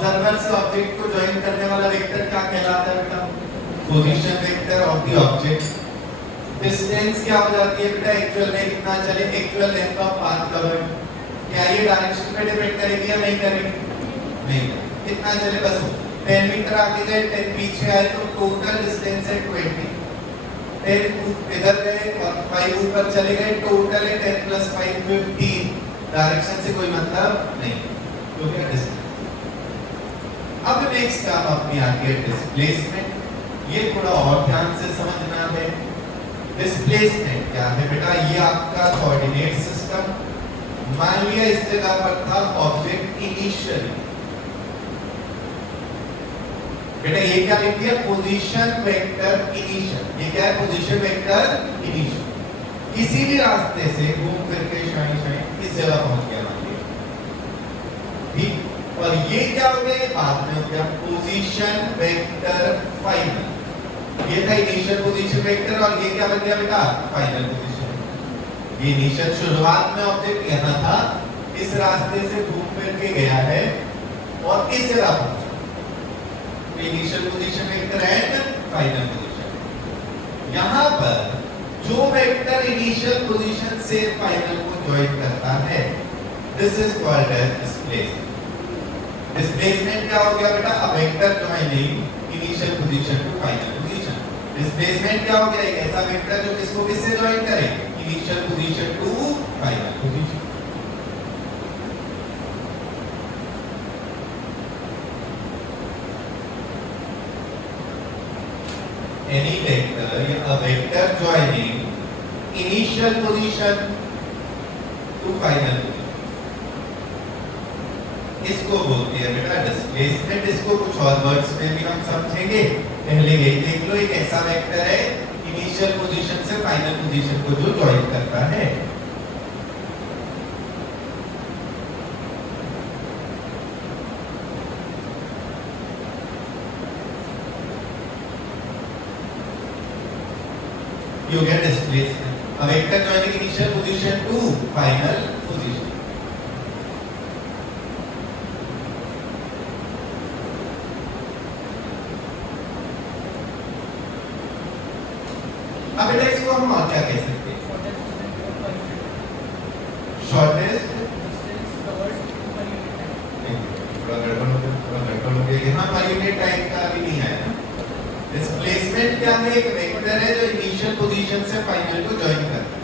Observer से object को join करने वाला वेक्टर क्या कहलाता है बेटा? Position vector of the object. Distance क्या हो जाती है बेटा? एक्चुअल में कितना चले, actual length of path covered. क्या ये डायरेक्शन पे डिपेंड करेगी या नहीं करेगी? नहीं। कितना चले, बस 10 मीटर आगे गए, 10 पीछे आए तो टोटल डिस्टेंस है 20। 10 इधर गए और 5 ऊपर चले गए, टोटल है 10 + 5 15। डायरेक्शन से कोई मतलब नहीं, तो क्या डिस्टेंस। अब नेक्स्ट काम अपनी आती है डिस्प्लेसमेंट। ये थोड़ा और ध्यान से समझना है। डिस्प्लेसमेंट क्या है बेटा? ये आपका कोऑर्डिनेट सिस्टम। मान लिया इस जगह पर था ऑब्जेक्ट इनिशियली, बेटा ये क्या लिख दिया? Position vector initial. ये क्या है? Position vector initial. किसी भी रास्ते से घूम फिर के शाइन इस जगह पहुंच गया मान लिया, ठीक। और ये क्या हो गया? बाद में हो गया पोजीशन वेक्टर फाइनल। ये था इनिशियल पोजीशन वेक्टर और ये क्या बन गया बेटा? Final position. ये इनिशियल शुरुआत में ऑब्जेक्ट यहाँ था, इस रास्ते से घूम फिर के गया है और इस जगह पहुंचा। Initial position vector and final position. यहाँ पर जो वेक्टर इनिशियल पोजीशन से फाइनल को ज्वाइन करता है, this is called as displacement. Displacement क्या हो गया बेटा? A vector joining initial position to final position. Displacement क्या हो गया? एक ऐसा वेक्टर जो किसको किससे ज्वाइन करे? Initial position to final position. Any vector या a vector joining initial position to final position, इसको बोलते हैं बेटा डिस्प्लेसमेंट। इसको कुछ और वर्ड्स में भी हम समझेंगे। पहले यही देख लो, एक ऐसा वेक्टर है इनिशियल पोजीशन से फाइनल पोजीशन को जो ज्वाइन करता है। You get displacement. A vector joining initial position to final position. अब बेटा इसको हम और क्या कह सकते हैं? Shortest distance covered per unit time. थोड़ा गड़बड़ हो गया। यहाँ पर यूनिट टाइम का भी नहीं आया। डिस्प्लेसमेंट क्या है? एक वेक्टर है जो इनिशियल पोजीशन से फाइनल को ज्वाइन करता है,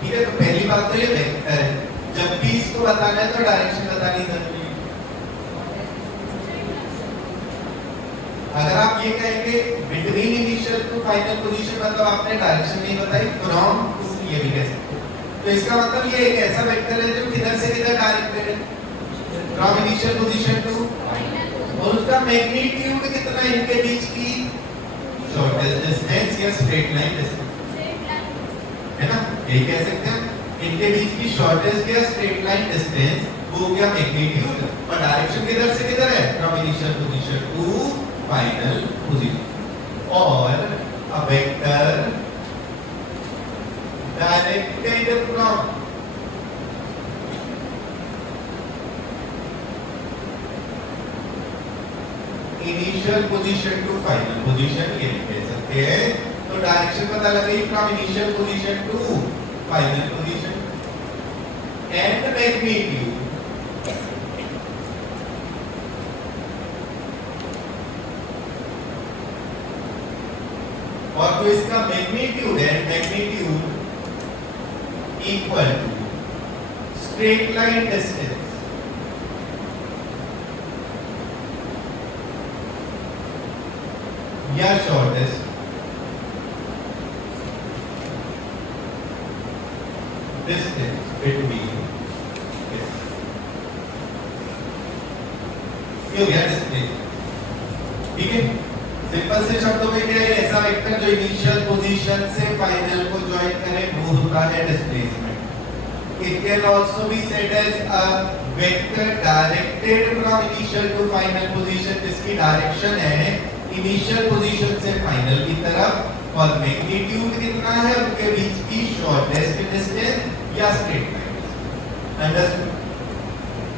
ठीक है। तो पहली बात तो ये वेक्टर है। जब भी इसको बताना है तो डायरेक्शन बतानी जरूरी है। अगर आप ये कहेंगे between initial to final position, मतलब आपने डायरेक्शन नहीं बताई, फ्रॉम टू, ये भी कह सकते हो। तो इसका मतलब ये एक ऐसा वेक्टर है जो किधर से किधर डायरेक्टेड है? From initial position to final. और उसका मैग्नीट्यूड कितना है इनके बीच की? शॉर्टेस्ट डिस्टेंस या स्ट्रेट लाइन डिस्टेंस, है ना? ये कह सकते हैं इनके बीच की शॉर्टेस्ट या स्ट्रेट लाइन डिस्टेंस, वो हो गया मैग्नीट्यूड। और डायरेक्शन किधर से किधर है? From initial position to final position. और a vector directed from initial position to final position, ये भी कह सकते हैं। तो डायरेक्शन पता लग गई, from initial position to final position. And magnitude, और जो इसका मैग्नीट्यूड है, magnitude equal to straight line distance या शॉर्टेस्ट डिस्टेंस बिटवीन, ये हो गया डिस्टेंस, ठीक है। सिंपल से शब्दों में क्या है? ऐसा वेक्टर जो इनिशियल पोजीशन से फाइनल को ज्वाइन करे, वो होता है displacement. It can also be said as a vector directed from initial to final position, जिसकी डायरेक्शन है इनिशियल पोजीशन से फाइनल की तरफ, और मैग्नीट्यूड कितना है उनके बीच की शॉर्टेस्ट डिस्टेंस या स्ट्रेट लाइन। अंडरस्टूड?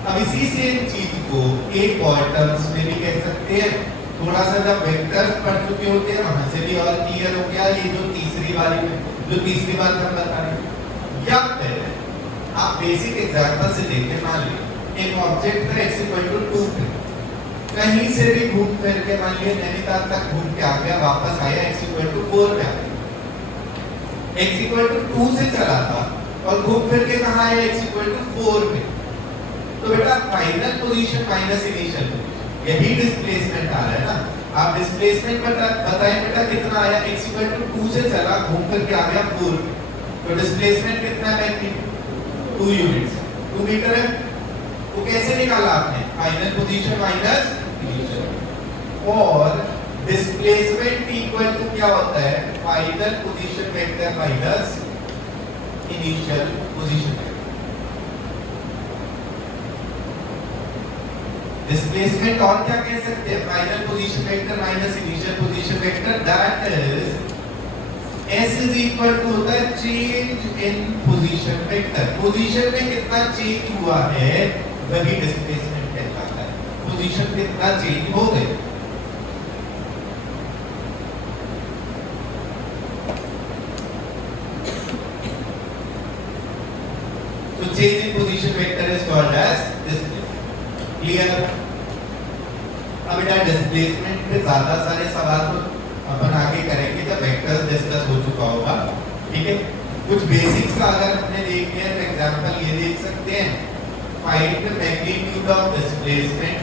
अब इसी सेम चीज को एक और टर्म्स में भी कह सकते हैं। थोड़ा सा जब वेक्टर्स पढ़ चुके होते हैं वहां से भी और क्लियर हो गया ये जो तीसरी बात हम बता रहे हैं। या फिर आप बेसिक एग्जांपल से देखते हैं, मान लीजिए एक ऑब्जेक्ट है x = 2 पे, कहीं से भी घूम फिर के मान लीजिए नैनीताल तक घूम के आ गया, वापस आया x = 4 पे आ गया। x = 2 से चला था और घूम फिर के कहां आया x = 4 पे। तो बेटा final position minus initial position, यही डिस्प्लेसमेंट आ रहा है ना। आप डिस्प्लेसमेंट बताएं बेटा कितना आया, x = 2 से चला घूम फिर के आ गया 4, तो डिस्प्लेसमेंट कितना है, 2 यूनिट्स, 2 मीटर है। वो कैसे निकाला आपने, फाइनल पोजीशन माइनस इनिशियल। और डिस्प्लेसमेंट इक्वल टू क्या होता है, final position vector minus initial position vector. Displacement और क्या कह सकते हैं, final position vector minus initial position vector, that is S = होता है change in position vector. Position में कितना चेंज हुआ है वही डिस्प्लेसमेंट कहलाता है, पोजीशन कितना चेंज हो गए। तो change in position vector is called as displacement. Clear. अब बेटा डिस्प्लेसमेंट पे ज्यादा सारे सवाल तो अपन आगे करेंगे जब वेक्टर्स डिस्कस हो चुका होगा, ठीक है। कुछ बेसिक्स अगर हमने देखने हैं तो एग्जांपल ये देख सकते हैं, find the magnitude of displacement.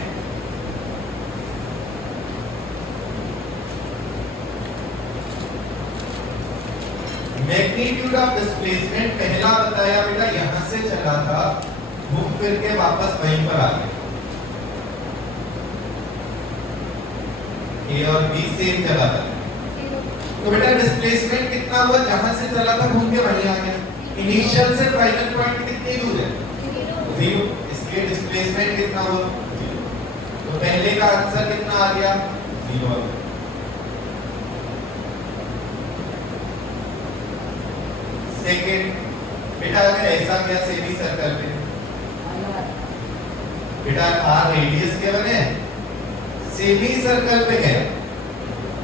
Magnitude of displacement पहला बताया बेटा यहां से चला था, घूम फिर के वापस वहीं पर आ गया। A और B सेम चला था, तो बेटा डिस्प्लेसमेंट कितना हुआ, जहां से चला था घूम के वहीं आ गया। इनिशियल से फाइनल पॉइंट कितनी दूर है, 0, इसलिए डिस्प्लेसमेंट कितना हुआ, 0। तो पहले का आंसर कितना आ गया, 0 आ गया। सेकंड बेटा अगर ऐसा गया सेमी सर्कल में, बेटा आर रेडियस के बने सेमी सर्कल पे है,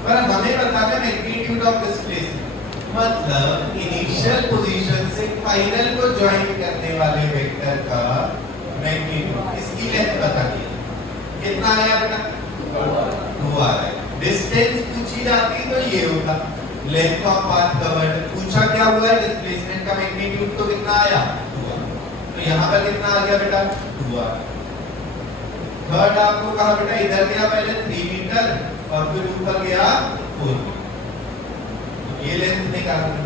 पर हमें बताना है मैग्नीट्यूड ऑफ डिस्प्लेसमेंट, मतलब इनिशियल पोजीशन से फाइनल को ज्वाइन करने वाले वेक्टर का मैग्नीट्यूड, इसकी लेंथ बता दी कितना आया बेटा, 2 आ रहा है। डिस्टेंस पूछी जाती तो ये होगा लेंथ ऑफ पाथ कवर्ड, पूछा क्या हुआ है डिस्प्लेसमेंट का मैग्नीट्यूड, तो कितना आया 2। तो यहाँ पर कितना आ गया बेटा, 2 आ गया। थर्ड आपको कहा बेटा इधर गया पहले 3 मीटर और फिर ऊपर गया 4 मीटर, ये लेंथ निकालनी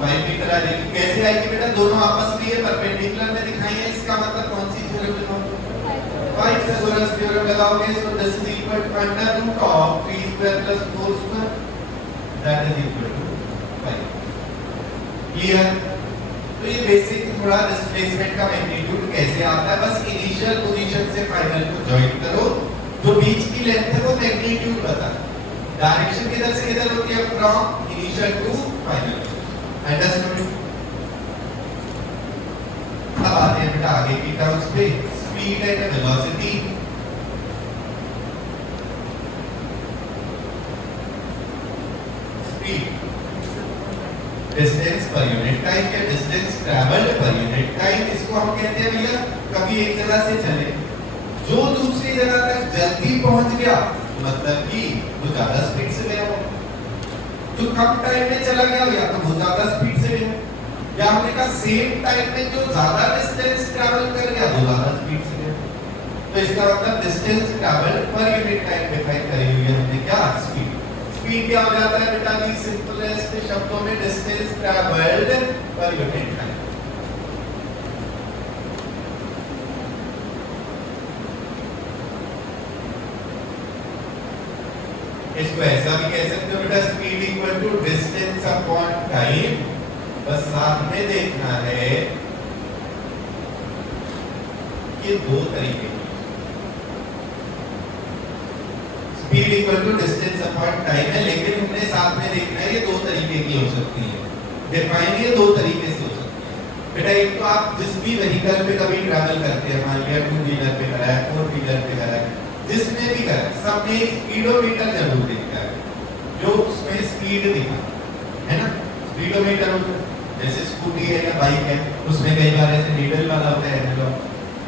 5 मीटर आ जाएगी। कैसे आएगी बेटा, दोनों आपस में ये परपेंडिकुलर में दिखाई है, इसका मतलब कौन सी थ्योरम लगाओगे, पाइथागोरस थ्योरम लगाओगे। So this is equal to under root of 3² + 4² that is equal to 5। Clear. तो ये बेसिक थोड़ा डिस्प्लेसमेंट का मैग्नीट्यूड कैसे आता है, बस इनिशियल पोजीशन से फाइनल को ज्वाइन करो, जो बीच की लेंथ है वो मैग्नीट्यूड बता। डायरेक्शन किधर से किधर होती है, from initial to final. Understood. अब आते हैं बेटा आगे की टर्म्स पे, speed and velocity. Speed distance per unit time या distance travelled per unit time, इसको हम कहते हैं भैया कभी एक जगह से चले जो दूसरी जगह तक जल्दी पहुंच गया, मतलब कि वो ज्यादा स्पीड से गया हो, जो कम टाइम में चला गया या तो वो ज्यादा स्पीड से गया, या हमने कहा सेम टाइम में जो ज्यादा डिस्टेंस ट्रैवल कर गया वो ज्यादा स्पीड से गया। तो इसका मतलब distance travelled per unit time define करी हुई है हमने, क्या स्पीड। स्पीड क्या हो जाता है बेटा जी, सिंपलेस्ट शब्दों में distance travelled per unit time. इसको ऐसा भी कह सकते हो बेटा, speed equal to distance upon time, बस साथ में देखना है ये दो तरीके की speed equal to distance upon time है, लेकिन हमने साथ में देखना है ये दो तरीके की हो सकती है, डिफाइन ये दो तरीके से हो सकती है। बेटा एक तो आप जिस भी व्हीकल पे कभी ट्रैवल करते हैं, मान लिया 2 व्हीलर पे करा है, 4 व्हीलर पे करा है, जिसमें भी करा है, सब में एक स्पीडोमीटर जरूर दिखता है, जो उसमें स्पीड दिखा है ना, स्पीडोमीटर होता है। जैसे स्कूटी है या बाइक है, उसमें कई बार ऐसे नीडल वाला होता है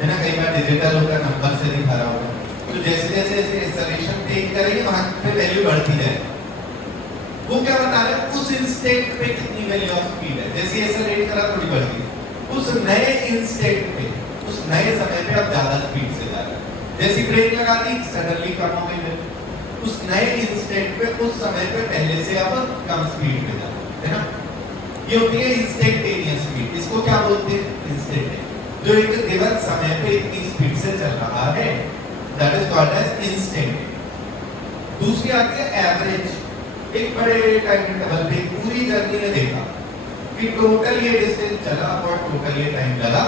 ना, कई बार डिजिटल होता है, नंबर से दिखा रहा होता है। तो जैसे जैसे एक्सेलरेशन टेक करेंगे वहां पे वैल्यू बढ़ती जाए। वो क्या बता रहे हैं, उस इंस्टेंट पे कितनी वैल्यू ऑफ स्पीड है, जैसे एक्सेलरेट करा थोड़ी बढ़ती है, उस नए इंस्टेंट पे, उस नए समय पे अब ज्यादा स्पीड से जा रहा है। जैसी ब्रेक लगा दी सडनली कम हो गई, उस नए इंस्टेंट पे उस समय पे पहले से अब कम स्पीड पे जा रहा है ना। ये होती है इंस्टेंटेनियस स्पीड। इसको क्या बोलते हैं, इंस्टेंटेनियस, जो एक गिवन समय पे इतनी स्पीड से चल रहा है, that is called as instant. दूसरी आती है एवरेज। एक बड़े टाइम इंटरवल पे पूरी जर्नी में देखा कि टोटल ये डिस्टेंस चला और टोटल ये टाइम लगा,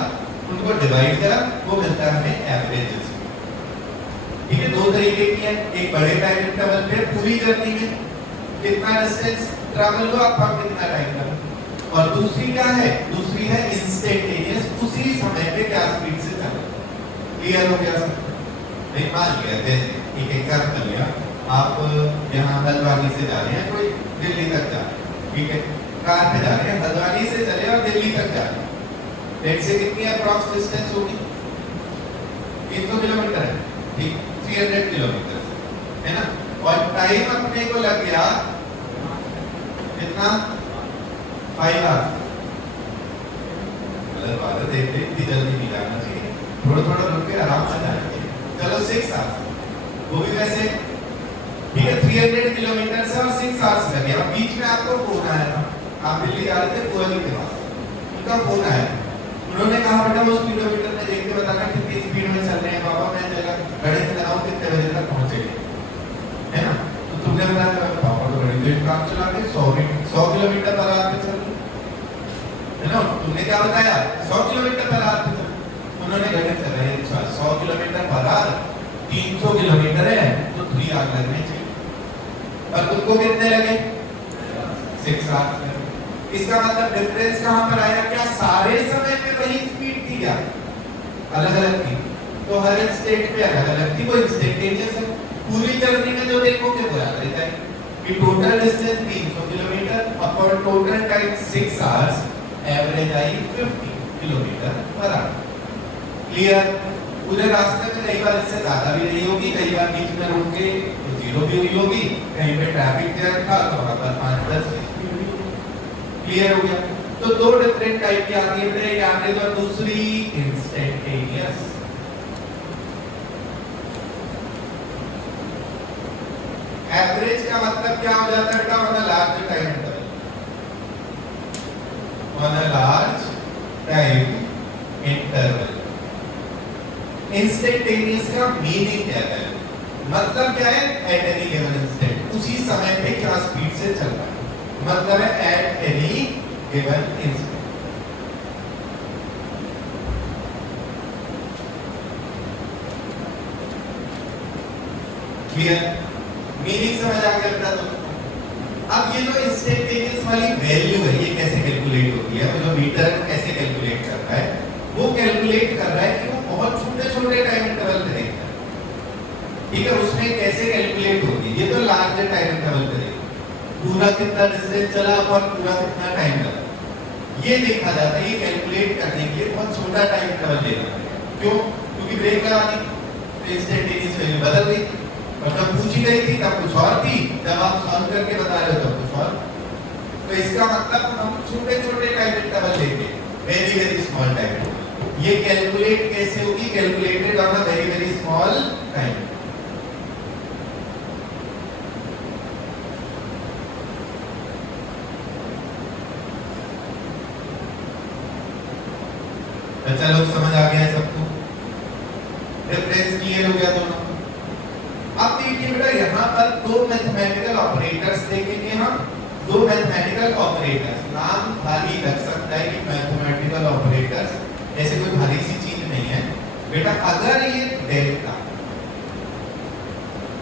उनको डिवाइड करा, वो मिलता है हमें एवरेज। ठीक है, दो तरीके की है, एक बड़े टाइम इंटरवल पे पूरी जर्नी में कितना डिस्टेंस ट्रैवल हुआ और कितना टाइम लगा, और दूसरी क्या है, दूसरी है इंस्टेंटेनियस, उसी समय पे क्या स्पीड से चला। क्लियर हो गया सब? नहीं, मान लिया जैसे एक एग्जांपल लिया, आप यहाँ हल्द्वानी से जा रहे हैं, कोई दिल्ली तक जा रहे हैं, ठीक है, कार पे जा रहे हैं, हल्द्वानी से चले और दिल्ली तक जा रहे हैं, लेट से कितनी अप्रॉक्स डिस्टेंस होगी, 300 किलोमीटर है, ठीक, 300 किलोमीटर है ना, और टाइम अपने को लग गया कितना, 5 आवर्स। मतलब बात देखते इतनी जल्दी नहीं जाना चाहिए, थोड़ा थोड़ा रुक के आराम से जाना चाहिए। चलो 6 आवर्स, वो भी वैसे ठीक है, 300 किलोमीटर से और 6 आवर्स लगे। अब बीच में आपको फोन आया था, आप दिल्ली जा रहे थे कोहली के पास, उनका फोन आया, उन्होंने कहा बेटा वो स्पीडोमीटर में देख के बताना कितनी स्पीड में चल रहे हैं पापा, मैं जगह गाड़ी चलाऊं कितने बजे तक पहुंचेंगे, है ना। तो तुमने बताया पापा तो गाड़ी तेज काम चला रहे 100 किलोमीटर पर आवर पे चल रहे, है ना। तुमने क्या बताया 100 किलोमीटर पर आवर पे चल, उन्होंने गाड़ी चलाई, अच्छा 100 किलोमीटर पर आवर 300 किलोमीटर है तो 3 आवर लगने चाहिए, और तुमको कितने लगे 6 आवर्स। इसका मतलब डिफरेंस कहां पर आया, क्या सारे समय पे वही स्पीड थी, क्या अलग अलग थी, तो हर एक स्टेट पे अलग अलग थी, वो इंस्टेंटेनियस है। पूरी जर्नी में जो देखोगे वो याद रहता है कि टोटल डिस्टेंस 300 किलोमीटर और टोटल टाइम 6 आवर्स, एवरेज आई 50 किलोमीटर पर आवर। क्लियर? पूरे रास्ते में कई बार इससे ज्यादा भी नहीं होगी, कई बार बीच में रुक के तो जीरो भी हुई होगी, कहीं पे ट्रैफिक जैम था तो वहां पर 5-10 की हुई होगी। क्लियर हो गया? तो दो डिफरेंट टाइप की आती है, एक एवरेज और दूसरी इंस्टेंटेनियस। एवरेज का मतलब क्या हो जाता है बेटा, on a large time interval, on a large time interval. Instantaneous का मीनिंग क्या है, मतलब क्या है, एट एनी गिवन इंस्टेंट, उसी समय पे क्या स्पीड से चल रहा है, मतलब है at any given instant. Clear? Meaning समझ आ गया बेटा? तो अब ये जो इंस्टेंटेनियस वाली वैल्यू है, ये कैसे कैलकुलेट होती है, जो मीटर कैसे कैलकुलेट करता है, वो कैलकुलेट कर रहा है कि वो बहुत छोटे छोटे टाइम इंटरवल पे देखता है, ठीक है, उसमें कैसे कैलकुलेट होगी, ये तो लार्ज टाइम इंटरवल पे देखता है, पूरा कितना डिस्टेंस चला और पूरा कितना टाइम लगा, ये देखा जाता है। ये कैलकुलेट करने के लिए बहुत छोटा टाइम इंटरवल लेना पड़ेगा, क्यों, क्योंकि ब्रेक लगा दी तो इंस्टेंटेनियस वैल्यू बदल गई, और जब पूछी गई थी तब कुछ और थी, जब आप सॉल्व करके बता रहे हो तब कुछ और। तो इसका मतलब हम छोटे छोटे टाइम इंटरवल लेंगे, वेरी वेरी स्मॉल टाइम। ये कैलकुलेट कैसे होगी, calculated on a very very small time. अच्छा लोग समझ आ गया है सबको, डिफरेंस क्लियर हो गया दोनों। अब देखिए बेटा, यहाँ पर दो मैथमेटिकल ऑपरेटर्स देखेंगे हम, दो मैथमेटिकल ऑपरेटर्स, नाम भारी लग सकता है कि मैथमेटिकल ऑपरेटर्स, ऐसे कोई भारी सी चीज नहीं है बेटा। अगर ये डेल्टा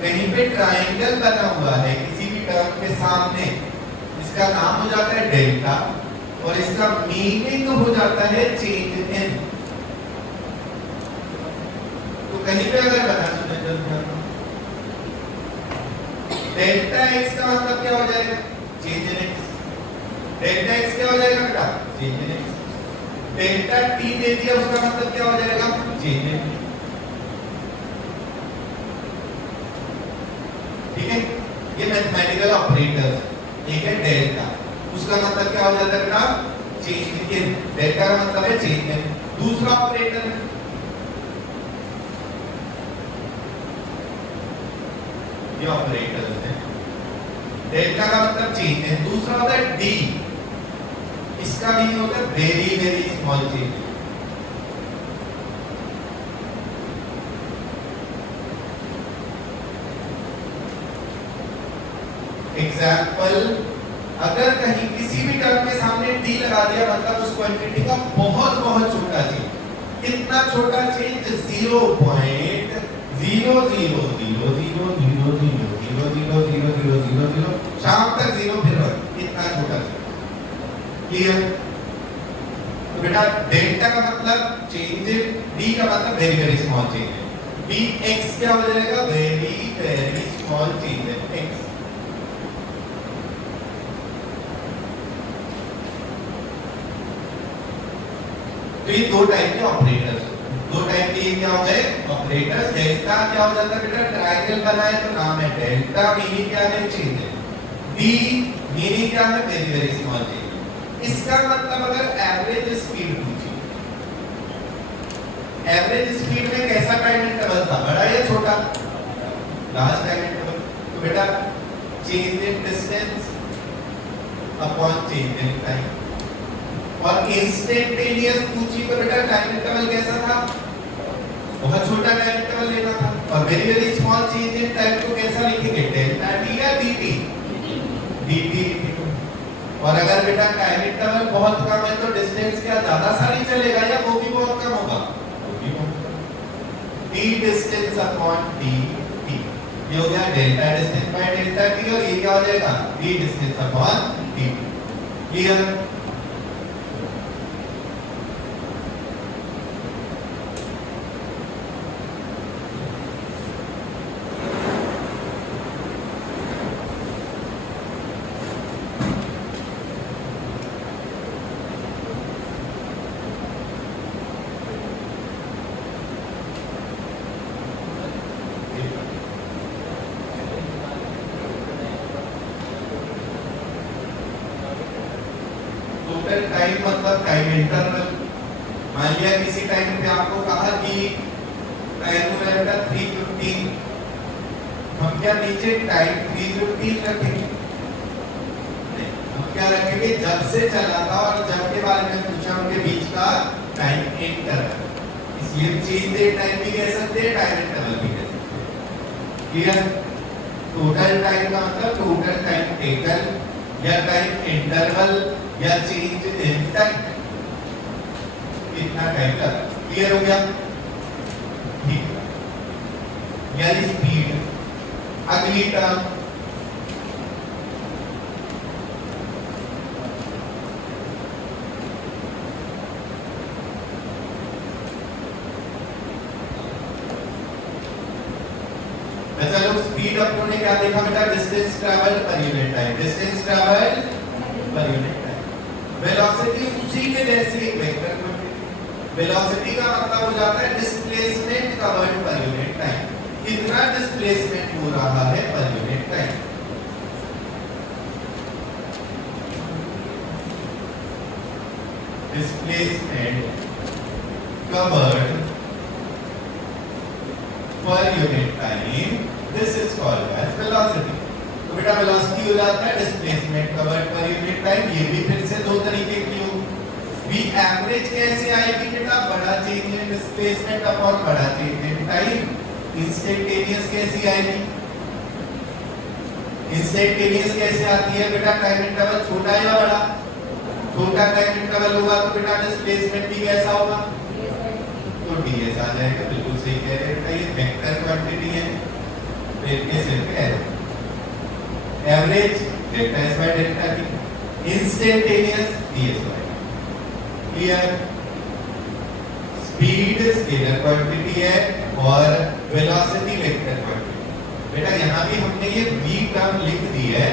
कहीं पे ट्रायंगल बना हुआ है किसी भी टर्म के सामने, इसका नाम हो जाता है डेल्टा, और इसका मीनिंग हो जाता है चेंज इन। तो कहीं पे अगर बता सुने डेल्टा एक्स का मतलब क्या हो जाएगा? Change in X. Delta X क्या हो जाएगा बेटा? Change in X. Delta T दे दिया, उसका मतलब क्या हो जाएगा? Change in. ठीक है, ये मैथमेटिकल ऑपरेटर्स। एक है डेल्टा, उसका मतलब क्या हो जाता है बेटा? चेंज इन। डेल्टा का मतलब है चेंज इन। दूसरा ऑपरेटर है ये ऑपरेटर्स है। डेल्टा का मतलब चेंज इन। दूसरा होता है डी, इसका मीनिंग होता है very very small change. Example, अगर कहीं किसी भी टर्म के सामने डी लगा दिया मतलब उस क्वांटिटी का बहुत बहुत छोटा चेंज। कितना छोटा चेंज? 0.00000000000 शाम तक जीरो, फिर कितना छोटा चेंज। क्लियर? तो बेटा डेल्टा का मतलब चेंज, डी का मतलब very very small change. D x क्या हो जाएगा? वेरी वेरी स्मॉल चेंज है एक्स। तो ये दो टाइप के ऑपरेटर्स, दो टाइप के ये क्या हो गए? ऑपरेटर्स। डेल्टा क्या हो जाता है बेटा? ट्रायंगल बनाए तो नाम है डेल्टा, मीनिंग क्या है? चेंज है। डी मीनिंग क्या है? Very very small change. इसका मतलब अगर एवरेज स्पीड पूछी, एवरेज स्पीड में कैसा टाइम इंटरवल था? बड़ा या छोटा? Large time interval. तो बेटा change in distance upon change in time. और इंस्टेंटेनियस पूछी तो बेटा टाइम इंटरवल कैसा था? बहुत छोटा टाइम इंटरवल लेना था। और very very small change in time को कैसा लिखेंगे? डेल्टा टी या dt? dt। और अगर बेटा टाइम इंटरवल बहुत कम है तो डिस्टेंस क्या ज्यादा सारी चलेगा या वो भी बहुत कम होगा? वो भी बहुत कम। d डिस्टेंस अपॉन dt, ये हो गया delta distance by delta t। और ये क्या हो जाएगा? d distance upon dt। Clear? Time मतलब टाइम इंटरवल। मान लिया किसी टाइम पे आपको कहा कि टाइम हो जाएगा 3:15, हम क्या नीचे टाइम 3:15 रखेंगे? नहीं, हम क्या रखेंगे? जब से चला था और जब के बारे में पूछा उनके बीच का टाइम इंटरवल। इसलिए चेंज इन टाइम भी कह सकते हैं, टाइम इंटरवल भी कह सकते हैं। क्लियर? टोटल टाइम का मतलब टोटल टाइम टेकन या टाइम इंटरवल या चेंज इन टाइम, कितना टाइम लगा। क्लियर हो गया? ठीक। या स्पीड। अगली टर्म चलो, स्पीड अपनों ने क्या देखा बेटा? डिस्टेंस ट्रैवल पर यूनिट टाइम। डिस्टेंस ट्रैवल पर यूनिट टाइम। वेलोसिटी उसी के जैसी एक वेक्टर क्वांटिटी। वेलोसिटी का मतलब हो जाता है displacement covered per unit time. कितना डिस्प्लेसमेंट हो रहा है per unit time. Displacement covered per unit time, this is called as velocity. तो बेटा वेलोसिटी हो जाता है displacement covered per unit time. ये भी फिर से दो तरीके की हो। वी एवरेज कैसे आएगी बेटा? बड़ा चेंज इन डिस्प्लेसमेंट अपॉन बड़ा चेंज इन टाइम। इंस्टेंटेनियस कैसी आएगी? इंस्टेंटेनियस कैसे आती है बेटा? टाइम इंटरवल छोटा या बड़ा? छोटा टाइम इंटरवल होगा तो बेटा डिस्प्लेसमेंट भी कैसा होगा? तो ds आ जाएगा। बिल्कुल सही कह रहे हैं, ये वेक्टर क्वांटिटी है, तो इसके सिर्फ average delta s by delta t। Instantaneous ds होगा। क्लियर? स्पीड स्केलर क्वांटिटी है और वेलोसिटी वेक्टर क्वांटिटी। बेटा यहाँ भी हमने ये v टर्म लिख दी है,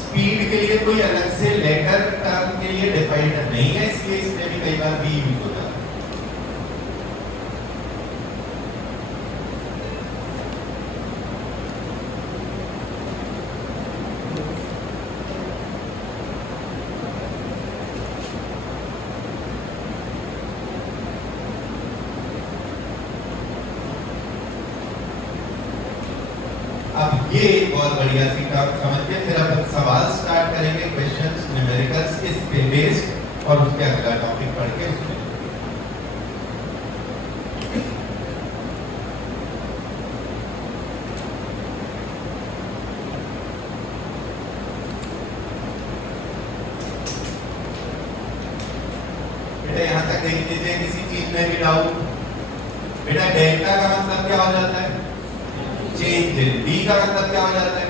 स्पीड के लिए कोई अलग से लेटर टर्म के लिए डिफाइंड नहीं है, इसलिए इसमें भी कई बार v यूज होता है। अब ये एक बहुत बढ़िया सी टर्म समझ के फिर अब सवाल स्टार्ट करेंगे, क्वेश्चंस न्यूमेरिकल्स इस पे बेस्ड, और उसके अगला टॉपिक पढ़ के उसमें बेटा यहाँ तक देख लीजिए, किसी चीज में भी डाउट? बेटा डेल्टा का मतलब क्या हो जाता है? Change in. d का मतलब क्या हो जाता है?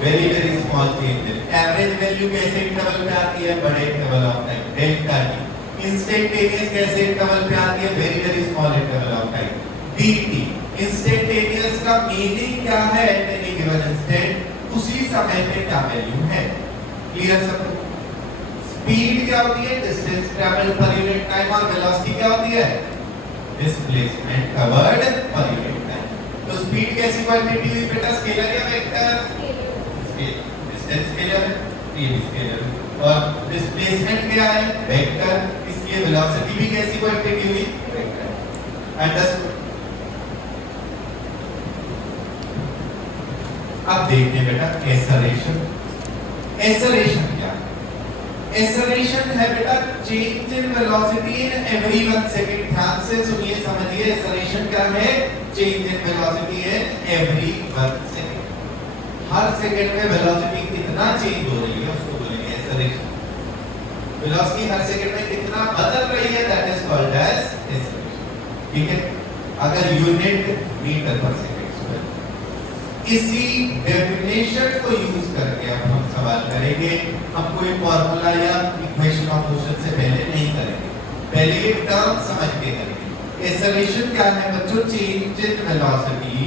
Very very small change in. Average value कैसे इंटरवल पे आती है? बड़े interval of time, delta t। Instantaneous कैसे इंटरवल पे आती है? Very very small interval of time, dt। Instantaneous का मीनिंग क्या है? एट एनी गिवन इंस्टेंट उसी समय पे क्या वैल्यू है। क्लियर सबको? स्पीड क्या होती है? Distance travelled per unit time, और वेलोसिटी क्या होती है? Displacement covered per unit time. तो स्पीड कैसी क्वांटिटी हुई बेटा? स्केलर या वेक्टर? स्केलर। डिस्टेंस स्केलर है, ये भी स्केलर है, और डिस्प्लेसमेंट क्या है? वेक्टर। इसलिए वेलोसिटी भी कैसी क्वांटिटी हुई? वेक्टर। अंडरस्टूड? अब देखते हैं बेटा एक्सेलरेशन। एक्सेलरेशन क्या है? एक्सेलरेशन है बेटा change in velocity in every 1 second. ध्यान से सुनिए, समझिए, एक्सेलरेशन क्या है? Change in velocity in every 1 second. हर सेकंड में वेलोसिटी कितना चेंज हो रही है उसको बोलेंगे एक्सेलरेशन। वेलोसिटी हर सेकंड में कितना बदल रही है, that is called as acceleration. ठीक है? अगर unit metre per second square. इसी डेफिनेशन को यूज करके अब हम सवाल करेंगे। हम कोई फार्मूला या इक्वेशन ऑफ मोशन से पहले नहीं करेंगे, पहले ये टर्म समझ के करेंगे। एक्सेलरेशन क्या है बच्चों? Change in velocity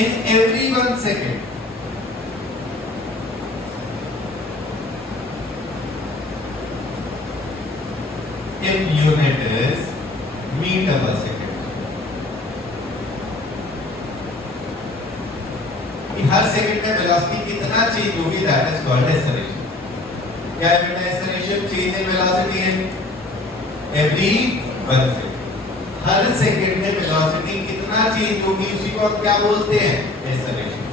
in every 1 second if unit is meter per second। Her second में वेलोसिटी कितना चेंज होगी, दैट इज कॉल्ड एक्सेलरेशन। क्या है बेटा? Acceleration change in velocity in every 1 second. हर सेकंड में वेलोसिटी कितना चेंज होगी, उसी को हम क्या बोलते हैं? एक्सेलरेशन।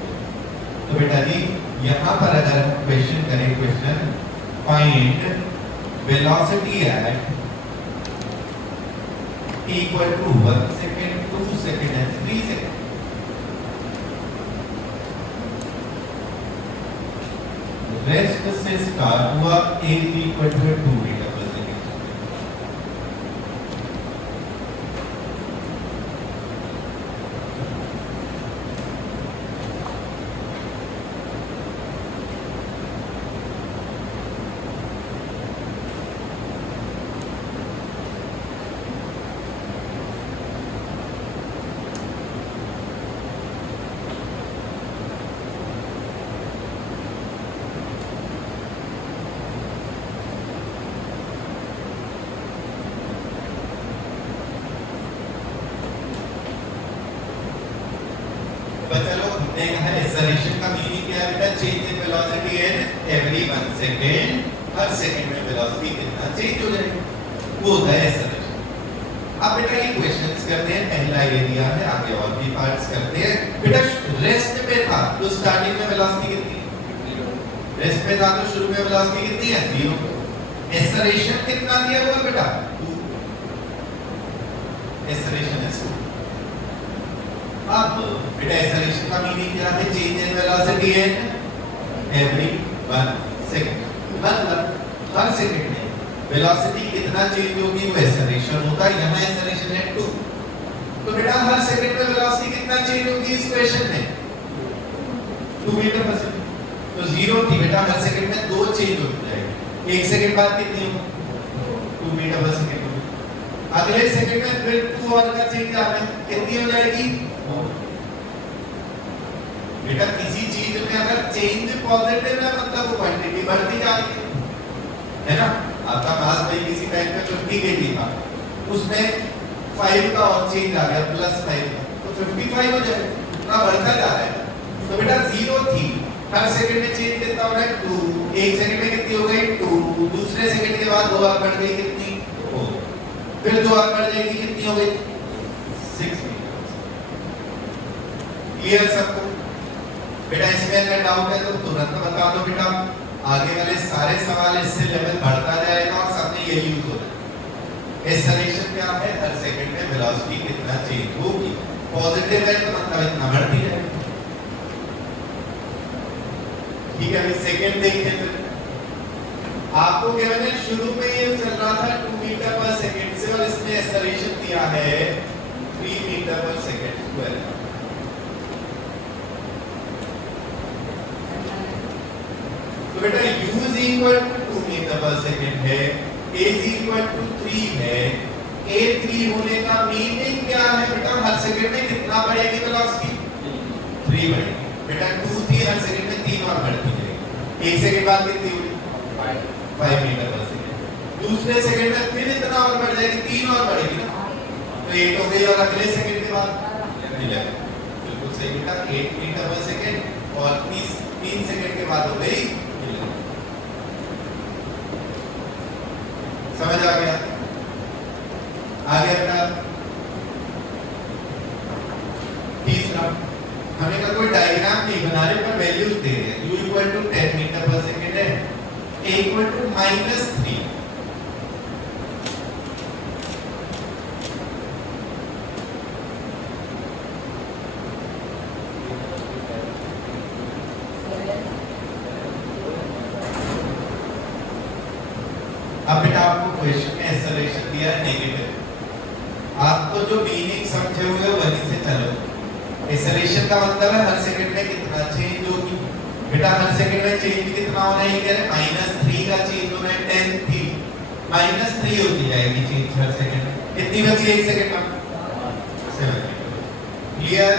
तो बेटा जी यहां पर अगर हम क्वेश्चन करें, question find velocity at equal to 1 second, 2 second and 3 second. Rest से स्टार्ट हुआ, a equal to 2 metre per second. चलो हमने कहा एक्सेलरेशन का मीनिंग क्या है बेटा? Change in velocity in every 1 second. हर सेकंड में वेलोसिटी कितना चेंज हो जाएगी, वो होता है एक्सेलरेशन। अब बेटा ये क्वेश्चंस करते हैं, पहला ये दिया है, आगे और भी पार्ट्स करते हैं। बेटा रेस्ट पे था तो स्टार्टिंग में वेलोसिटी कितनी? रेस्ट पे था तो शुरू में वेलोसिटी कितनी है? 0। एक्सेलरेशन कितना दिया हुआ बेटा? 2। एक्सेलरेशन है 2। अब बेटा एक्सेलरेशन का मीनिंग क्या है? Change in velocity in every 1 second. मतलब हर सेकंड में वेलोसिटी कितना चेंज होगी, वो एक्सेलरेशन होता है। यहाँ एक्सेलरेशन है 2। तो बेटा हर सेकंड में वेलोसिटी कितना चेंज होगी इस क्वेश्चन में? 2 मीटर पर सेकंड। तो 0 थी बेटा, हर सेकंड में 2 चेंज हो जाएगी। 1 सेकंड बाद कितनी होगी 2 मीटर पर सेकंड होगी। अगले सेकंड में फिर 2 और का चेंज आ रहा है, कितनी हो जाएगी। बेटा किसी चीज में अगर चेंज पॉजिटिव है मतलब वो क्वांटिटी बढ़ती जा रही है ना। आपका मास भाई किसी टाइम पे 50 केजी था, उसमें 5 का और चेंज आ गया +5 का, तो 55 हो जाएगा, इतना बढ़ता जा रहा है। तो बेटा 0 थी, हर सेकंड में चेंज कितना हो रहा है 2, 1 सेकंड में कितनी हो गई 2, दूसरे सेकंड के बाद 2 और बढ़ गई कितनी 4, फिर 2 और बढ़ जाएगी कितनी हो गई 6 मीटर। क्लियर सबको। बेटा इसमें अगर डाउट है तो तुरंत बता दो बेटा, आगे वाले सारे सवाल इससे लेवल बढ़ता जाएगा और सब में ये यूज होगा। एक्सेलरेशन क्या है, हर सेकंड में वेलोसिटी कितना चेंज होगी, पॉजिटिव है तो मतलब इतना बढ़ती है। ठीक है, अभी सेकंड देखते हैं। आपको क्या है, शुरू में ये चल रहा था 2 मीटर पर सेकंड से और इसमें एक्सेलरेशन दिया है 3 मीटर पर सेकंड स्क्वायर। तो बेटा u is equal to 2 metre per second है, a is equal to 3 है। a 3 होने का मीनिंग क्या है बेटा, हर सेकंड में कितना बढ़ेगी वेलोसिटी 3 बढ़ेगी। बेटा 2 थी, हर सेकंड में 3 और बढ़ती जाएगी। 1 सेकंड बाद कितनी होगी 5 मीटर पर सेकंड। दूसरे सेकंड में फिर इतना और बढ़ जाएगी, 3 और बढ़ेगी ना, तो 8 हो गई। और अगले सेकंड के बाद 11, बिल्कुल सही बेटा, 8 मीटर पर सेकंड और 3 सेकंड के बाद हो गई। समझ आ गया। आगे अपना तीसरा, हमें का कोई डायग्राम नहीं बना रहे पर वैल्यूज दे रहे हैं। u equal to 10 metre per second है, a इक्वल टू -3। अब बेटा आपको क्वेश्चन में एक्सेलरेशन दिया है नेगेटिव, आपको जो मीनिंग समझे हुए हो वहीं से चलो। एक्सेलरेशन का मतलब है हर सेकंड में कितना चेंज होगी। बेटा हर सेकंड में चेंज कितना होना है, ये कह रहे -3 का चेंज होना है। 10 थी, -3 होती जाएगी चेंज हर सेकंड में। कितनी बची 1 सेकंड में 7। क्लियर।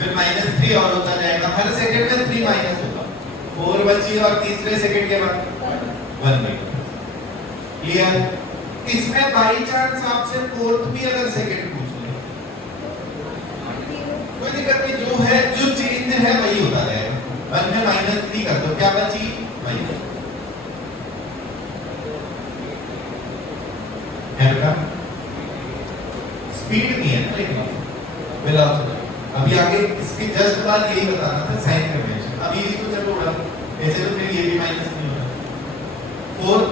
फिर -3 और होता जाएगा, हर सेकंड में 3 माइनस होगा, 4 बची और तीसरे सेकंड के बाद 1 मीटर। क्लियर। इसमें बाई चांस आपसे फोर्थ भी अगर सेकंड पूछ ले कोई दिक्कत नहीं, जो है जो चेंज है वही होता रहेगा। 1 में -3 कर दो, क्या बची माइनस है बेटा। स्पीड नहीं है लेकिन वेलोसिटी। अभी आगे इसके जस्ट बाद यही बताना था साइन कन्वेंशन। अभी इसको चलो उड़ा, ऐसे तो फिर ये भी माइनस नहीं होगा। फोर्थ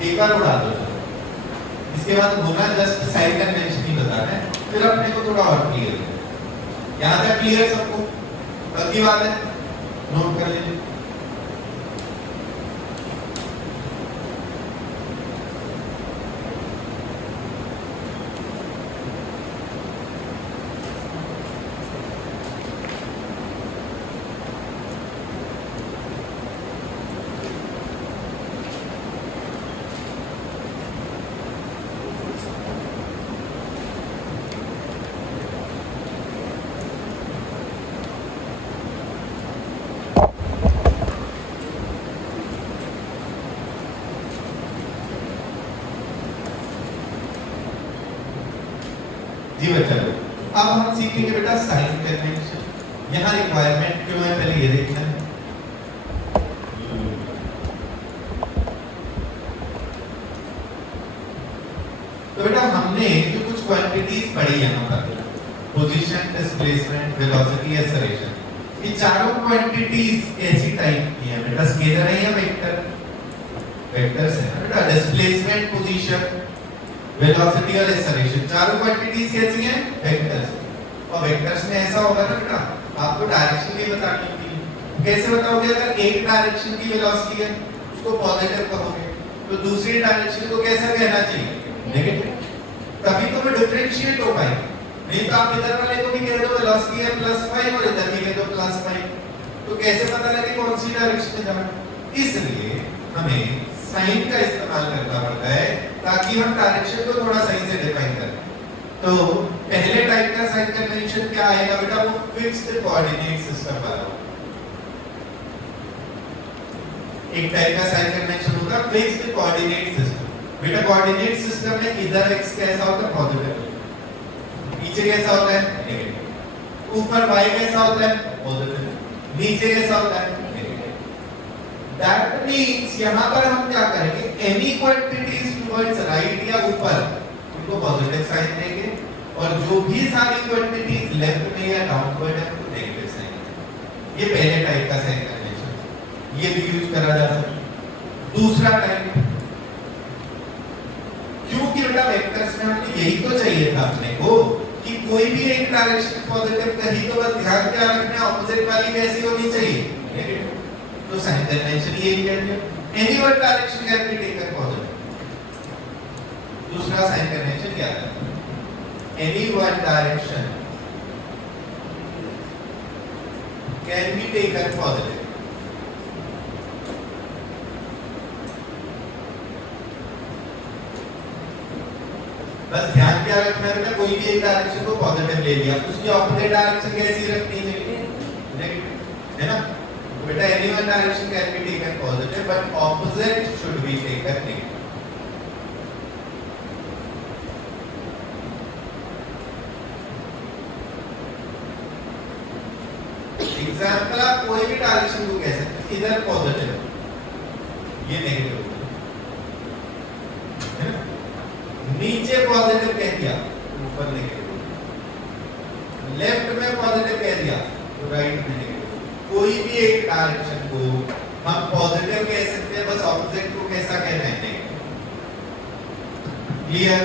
एक बार उड़ा दो, इसके बाद गुना जस्ट साइन कन्वेंशन ही बताना है, फिर अपने को थोड़ा और क्लियर है। यहां तक क्लियर सबको? बाकी बात है नोट कर लीजिए। जी बच्चा, अब हम सीखेंगे बेटा साइन कन्वेंशन। यहाँ रिक्वायरमेंट क्यों है पहले ये देखना है। तो बेटा हमने जो कुछ क्वांटिटीज पढ़ी यहाँ पर, पोजीशन, डिस्प्लेसमेंट, वेलोसिटी, एक्सेलरेशन, ये चारों क्वांटिटीज कैसी टाइप की है बेटा? स्केलर है या वेक्टर? वेक्टर्स है बेटा। डिस्प्लेसमेंट, पोजीशन, वेलोसिटी और एक्सेलरेशन चारों क्वांटिटीज कैसी हैं? वेक्टर्स। और वेक्टर्स में ऐसा होगा ना बेटा, आपको डायरेक्शन भी बतानी होगी। कैसे बताओगे? अगर एक डायरेक्शन की वेलोसिटी है उसको पॉजिटिव कहोगे, तो दूसरी डायरेक्शन को कैसा कहना चाहिए? नेगेटिव। तभी तो वो डिफरेंशिएट हो पाएगी। नहीं तो आप इधर वाले को भी कह दो वेलोसिटी है +5 और इधर भी कह दो +5, तो कैसे पता लगे कौन सी डायरेक्शन में जाना है? इसलिए हमें साइन का इस्तेमाल करना पड़ता है ताकि हम डायरेक्शन को थोड़ा सही से डिफाइन करें। तो पहले टाइप का साइन कन्वेंशन क्या आएगा बेटा? वो फिक्स्ड कोऑर्डिनेट सिस्टम वाला होगा। एक टाइप का साइन कन्वेंशन होगा फिक्स्ड कोऑर्डिनेट सिस्टम। बेटा कोऑर्डिनेट सिस्टम में इधर x कैसा होता है? पॉजिटिव। नीचे कैसा होता है? नेगेटिव। ऊपर y कैसा होता है? पॉजिटिव। नीचे कैसा होता है? नेगेटिव। दैट मींस यहां पर हम क्या करेंगे? एनी क्वांटिटीज टुवर्ड्स राइट या ऊपर उनको पॉजिटिव साइन देंगे और जो भी सारी क्वांटिटीज लेफ्ट में या डाउनवर्ड है उनको नेगेटिव साइन देंगे। ये पहले टाइप का साइन कन्वेंशन, ये भी यूज करा जा सकता है। दूसरा टाइप, क्योंकि बेटा वेक्टर्स में हमने यही तो चाहिए था अपने को कि कोई भी एक डायरेक्शन पॉजिटिव कही तो बस ध्यान क्या रखना, ऑपोजिट वाली कैसी होनी चाहिए? नेगेटिव। तो साइन कन्वेंशन यही कहते हैं any one direction can be taken positive. दूसरा साइन कन्वेंशन क्या है? Any one direction can be taken positive. बस ध्यान क्या रखना है? कोई भी एक डायरेक्शन को पॉजिटिव ले लिया, उसकी ऑपोजिट डायरेक्शन कैसी रखनी चाहिए? नेगेटिव, है ना? बेटा any one direction can be taken positive but opposite should be taken negative. Example, आप कोई भी डायरेक्शन को कह सकते हैं, इधर पॉजिटिव, ये नेगेटिव, है ना? नीचे पॉजिटिव कह दिया, ऊपर नेगेटिव, लेफ्ट में पॉजिटिव कह दिया तो राइट में नेगेटिव। कोई भी एक डायरेक्शन को हम पॉजिटिव कह सकते हैं, बस ऑपोजिट को कैसा कहना है? नेगेटिव। क्लियर?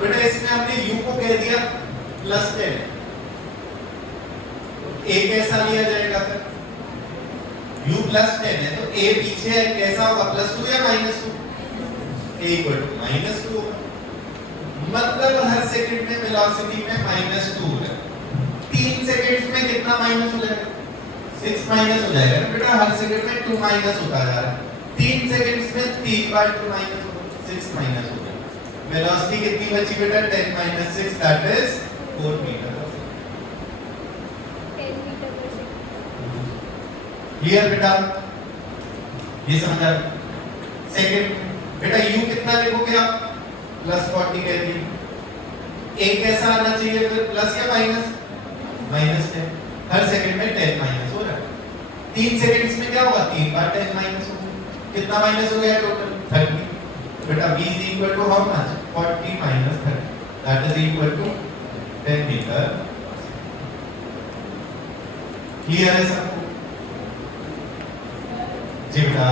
बेटा इसमें हमने u को कह दिया +10, a कैसा लिया जाएगा? फिर u +10 है तो a पीछे है, कैसा होगा? +2 या -2? a -2 होगा। मतलब हर सेकंड में वेलोसिटी में -2 है। 3 सेकंड्स में कितना माइनस हो जाएगा? 6 माइनस हो जाएगा बेटा। हर सेकंड में 2 माइनस होता जा रहा है। 3 सेकंड्स में 3 बार 2 माइनस होगा, 6 माइनस हो जाएगा। वेलोसिटी कितनी बची बेटा? 10 - 6 that is 4 metre per second. 10 metre per second. Clear बेटा? ये समझा? सेकंड बेटा u कितना लिखोगे आप? +40 कह दिए। a कैसा आना चाहिए फिर? प्लस या माइनस? -10। हर सेकंड में 10 माइनस हो रहा है। 3 सेकंड्स में क्या होगा? 3 बार 10 माइनस होगा। कितना माइनस हो गया टोटल? 30। बेटा v is equal to how much? 40 minus 30 that is equal to 10 meter। Clear है सबको? जी बेटा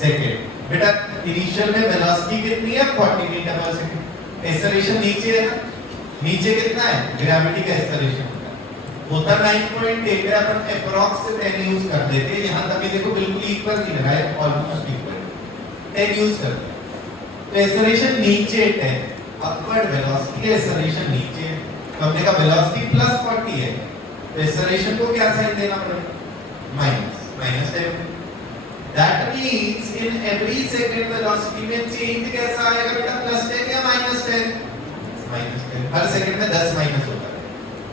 सेकंड। बेटा इनिशियल में वेलोसिटी कितनी है? 40 मीटर पर सेकंड। एक्सेलरेशन नीचे है ना? नीचे कितना है? ग्रेविटी का एक्सेलरेशन होता 9.8 है। अपन अप्रॉक्स 10 यूज कर देते हैं। यहां तक देखो बिल्कुल इक्वल नहीं लगा है, ऑलमोस्ट इक्वल 10 यूज करते हैं। तो एक्सेलरेशन नीचे 10, अपवर्ड वेलोसिटी एक्सेलरेशन नीचे है। तो हमने कहा वेलोसिटी +40 है तो एक्सेलरेशन को क्या साइन देना पड़ेगा? -10। That means in every second velocity में चेंज कैसा आएगा बेटा, +10 या -10? -10। हर सेकंड में 10 माइनस होता है।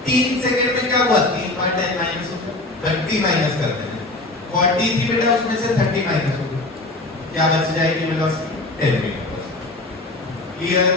3 सेकंड में क्या हुआ, 3 बार 10 माइनस होता है, 30 माइनस करते हैं। 40 थी बेटा, उसमें से 30 माइनस हो गया, क्या बच जाएगी वेलोसिटी, 10 मीटर। क्लियर?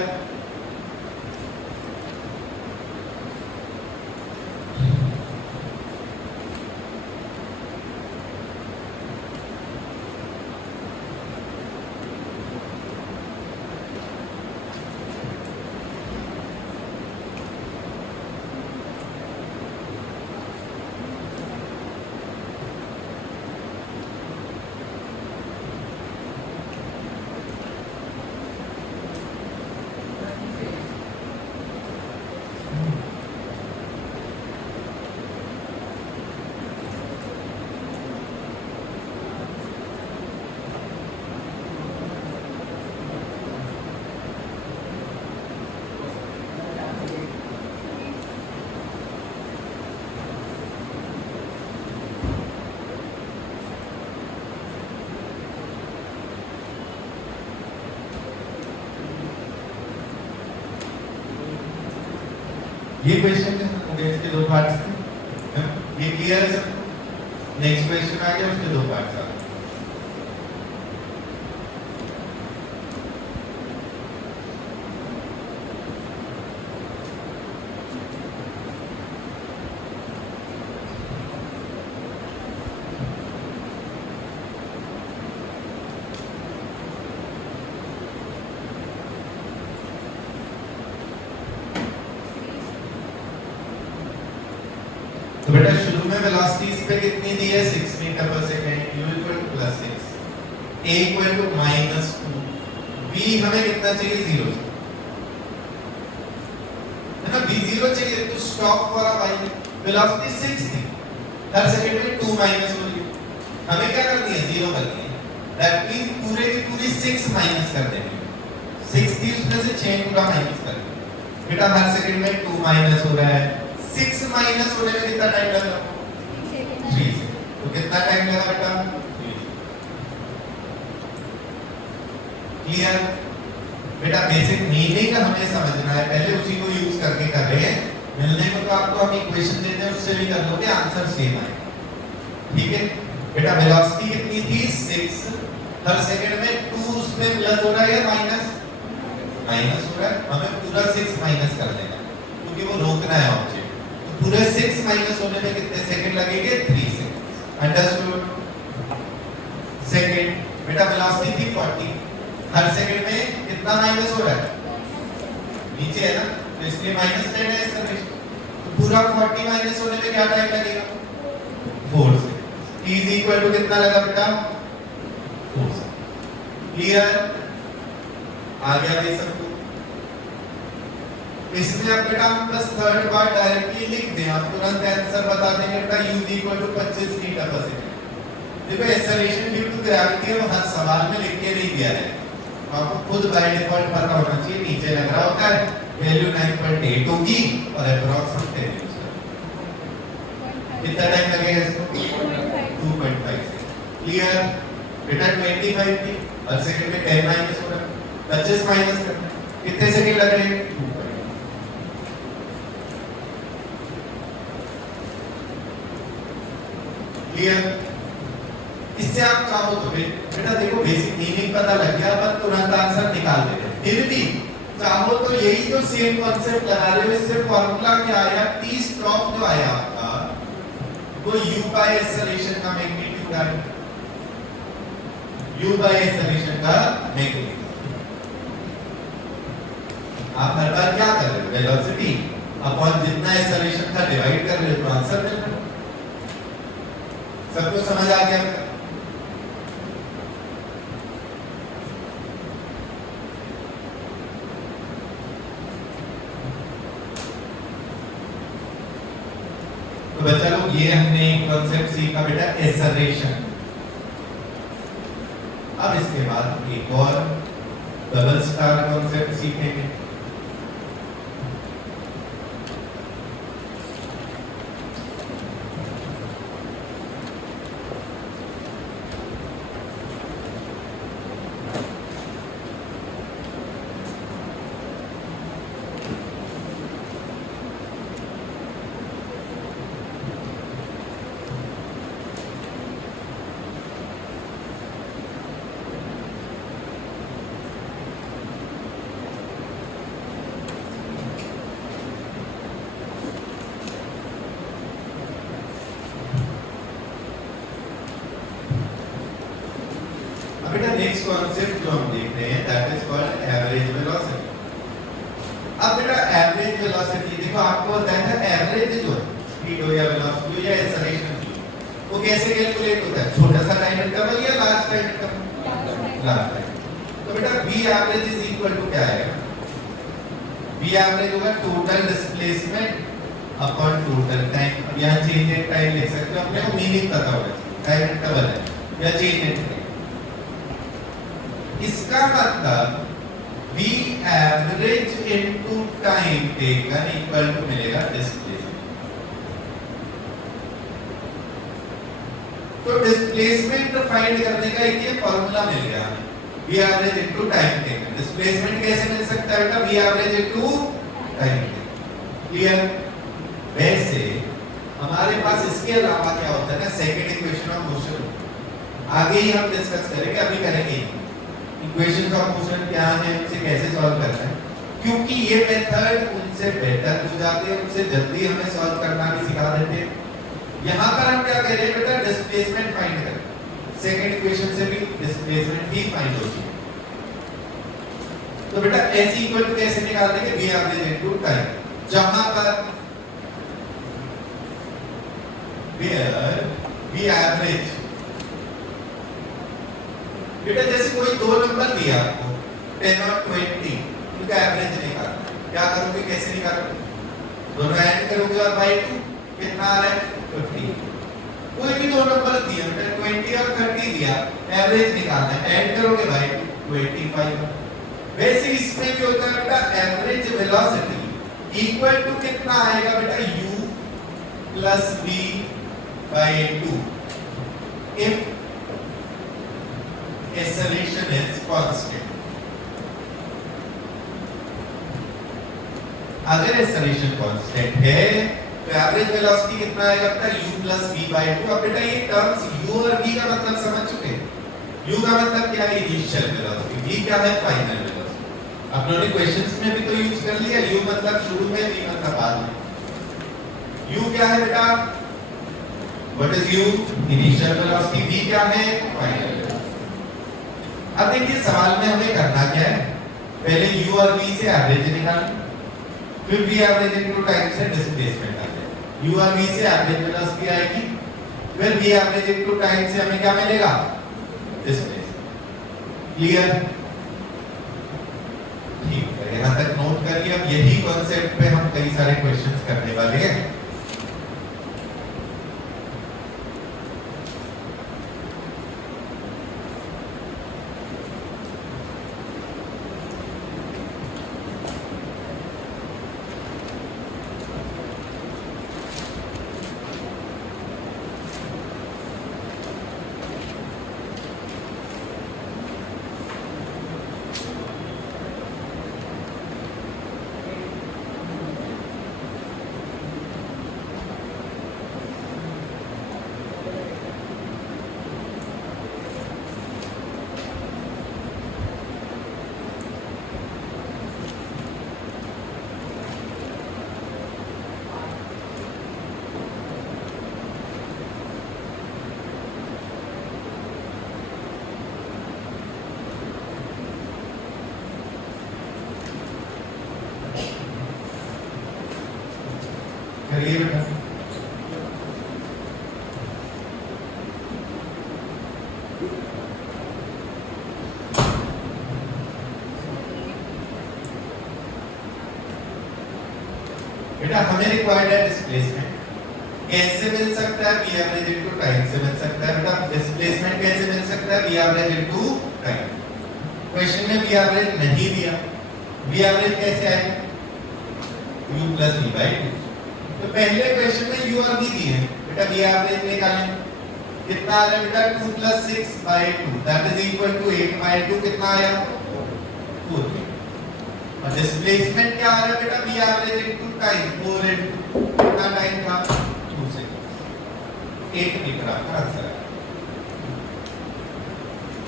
ये क्वेश्चन के 2 पार्ट्स थे, ये क्लियर है सबको? नेक्स्ट क्वेश्चन आ गया, उसके 2 पार्ट्स आ गए। तो बेटा शुरू में वेलोसिटी इस पे कितनी दी है, 6 metre per second, u = +6, a = -2, v हमें कितना चाहिए, 0 है ना, v 0 चाहिए, तो stop for a while, velocity 6 थी, हर सेकंड में 2 माइनस हो रही है, हमें क्या करनी है, 0 करनी है। दैट मींस पूरे की पूरी 6 माइनस कर देंगे, 6 थी उसमें से 6 पूरा माइनस कर देंगे। बेटा हर सेकंड में 2 माइनस हो रहा है, 6 माइनस होने में कितना टाइम लगा, 3 सेकंड। तो कितना टाइम लगा बेटा, 3। क्लियर? बेटा बेसिक मीनिंग हमें समझना है, पहले उसी को यूज करके कर रहे हैं, मिलने को तो आपको हम इक्वेशन देते हैं, उससे भी कर लोगे, आंसर सेम आएगा। ठीक है बेटा, वेलोसिटी कितनी थी, 6, हर सेकंड में 2 उसमें प्लस हो रहा है या माइनस हो रहा है, हमें पूरा 6 माइनस कर देना क्योंकि वो रोकना है ऑब्जेक्ट। पूरे 6 माइनस होने में कितने सेकंड लगेंगे, 3 सेकंड। अंडरस्टूड? सेकंड बेटा वेलोसिटी थी 40, हर सेकंड में कितना माइनस हो रहा है, नीचे है ना, तो इसलिए -10 है एक्सेलरेशन। तो पूरा 40 माइनस होने में क्या टाइम लगेगा, 4 सेकंड। t = कितना लगा बेटा, 4 सेकंड। क्लियर? आ गया भाई सबको? इसमें अब बेटा हम बस थर्ड पार्ट डायरेक्टली लिख दें, आप तुरंत आंसर बता देंगे बेटा, u = 25 मीटर पर सेकंड। देखो एक्सेलरेशन ड्यू टू ग्रेविटी है, वो हर सवाल में लिख के नहीं दिया है, आपको खुद बाय डिफॉल्ट पता होना चाहिए, नीचे लग रहा होता है वैल्यू 9.8 होगी और अप्रॉक्स हम 10 यूज करेंगे। कितना टाइम लगेगा इसको, 2.5 सेकंड। क्लियर? बेटा 25 थी, हर सेकंड में 10 माइनस हो रहा है, 25 माइनस करना, कितने सेकंड लग रहे हैं, 2। क्लियर? इससे आप चाहो तो बेटा देखो बेसिक मीनिंग पता लग गया, पर तुरंत आंसर निकाल देते। फिर भी चाहो तो यही जो सेम कॉन्सेप्ट लगा रहे हो, इससे फार्मूला क्या आया, t स्टॉप जो आया आपका, वो u बाय एक्सेलरेशन का मैग्नीट्यूड आया, u बाय एक्सेलरेशन का मैग्नीट्यूड। आप हर बार क्या कर रहे हो, वेलोसिटी अपॉन जितना एक्सेलरेशन का डिवाइड कर रहे हो, तो आंसर मिल रहा है। सबको समझ आ गया? तो बच्चा लोग ये हमने कॉन्सेप्ट सीखा बेटा, एक्सेलरेशन। अब इसके बाद एक और डबल स्टार कॉन्सेप्ट सीखेंगे। अब बेटा नेक्स्ट कॉन्सेप्ट जो हम देख रहे हैं that is called average velocity. अब बेटा एवरेज वेलोसिटी देखो आपको बताया था एवरेज जो है स्पीड हो या वेलोसिटी हो या एक्सेलरेशन हो वो कैसे कैलकुलेट होता है, छोटा सा टाइम इंटरवल या large time interval, large time. तो बेटा v average is equal to क्या आएगा, v एवरेज होगा total displacement upon total time. अब यहाँ चेंज इन टाइम लिख सकते हो, अपने को मीनिंग पता होगा टाइम इंटरवल है या चेंज इन टाइम। इसका मतलब v average into time taken equal to मिलेगा डिस्प्लेसमेंट। तो डिस्प्लेसमेंट फाइंड करने का एक ये फार्मूला मिल गया हमें, v average into time taken. Displacement कैसे मिल सकता है बेटा, v average into time taken. Clear. वैसे हमारे पास इसके अलावा क्या होता है ना, सेकंड इक्वेशन ऑफ मोशन आगे ही हम डिस्कस करेंगे, अभी करेंगे इक्वेशंस ऑफ मोशन क्या है, उसे कैसे सॉल्व करना है, क्योंकि ये मेथड उनसे बेटर हो जाते हैं, उनसे जल्दी हमें सॉल्व करना भी सिखा देते हैं। यहाँ पर हम क्या कह रहे हैं बेटा, डिस्प्लेसमेंट फाइंड करें। सेकंड इक्वेशन से भी डिस्प्लेसमेंट ही फाइंड होती है। तो बेटा ऐसी इक्वल टू कैसे निकाल देंगे, v एवरेज इनटू टाइम, जहां पर v एवरेज बेटा जैसे कोई दो नंबर दिया आपको 10 और 20, उनका एवरेज निकालना, क्या करोगे, कैसे निकालोगे, दोनों ऐड करोगे और बाय 2 कितना आ रहा है 50। कोई भी दो नंबर दिया बेटा 20 और 30 दिया, एवरेज निकालना है, ऐड करोगे बाय 25। वैसे इसमें क्या होता है बेटा, एवरेज वेलोसिटी इक्वल टू कितना आएगा बेटा, u plus v by 2 if acceleration is constant। अगर एक्सेलरेशन कांस्टेंट है तो एवरेज वेलोसिटी कितना आएगा बेटा, u प्लस v बाय 2। अब बेटा ये टर्म्स u और v का मतलब समझ चुके हैं। u का मतलब क्या है, इनिशियल वेलोसिटी, v क्या है, फाइनल वेलोसिटी। अपनों ने क्वेश्चंस में भी तो यूज कर लिया, u मतलब शुरू में, v मतलब बाद में। u क्या है बेटा, what is u, initial velocity, v क्या है, फाइनल वेलोसिटी। अब देखिए सवाल में हमें करना क्या है, पहले u और v से एवरेज निकालना, फिर v एवरेज इनटू टाइम से डिस्प्लेसमेंट आ जाएगा। u और v से एवरेज वेलोसिटी आएगी, फिर v एवरेज इनटू टाइम से हमें क्या मिलेगा, डिस्प्लेसमेंट। क्लियर। ठीक है, यहां तक नोट करिए। अब यही कॉन्सेप्ट पे हम कई सारे क्वेश्चंस करने वाले हैं। करिए बेटा। बेटा हमें रिक्वायर्ड है डिस्प्लेसमेंट, कैसे मिल सकता है, v एवरेज इनटू टाइम से मिल सकता है। बेटा डिस्प्लेसमेंट कैसे मिल सकता है, v average into time. Question में v एवरेज नहीं दिया, v एवरेज कैसे आएगा, u प्लस v बाय 2। तो पहले क्वेश्चन में u और v दिए हैं, बेटा v एवरेज निकालें, कितना आ रहा है बेटा 2 plus 6 by 2 that is equal to 8 by 2 कितना आया 4। और डिस्प्लेसमेंट क्या आ रहा है बेटा, v average into time 4 into कितना टाइम था 2 सेकंड, 8 मीटर आपका आंसर है।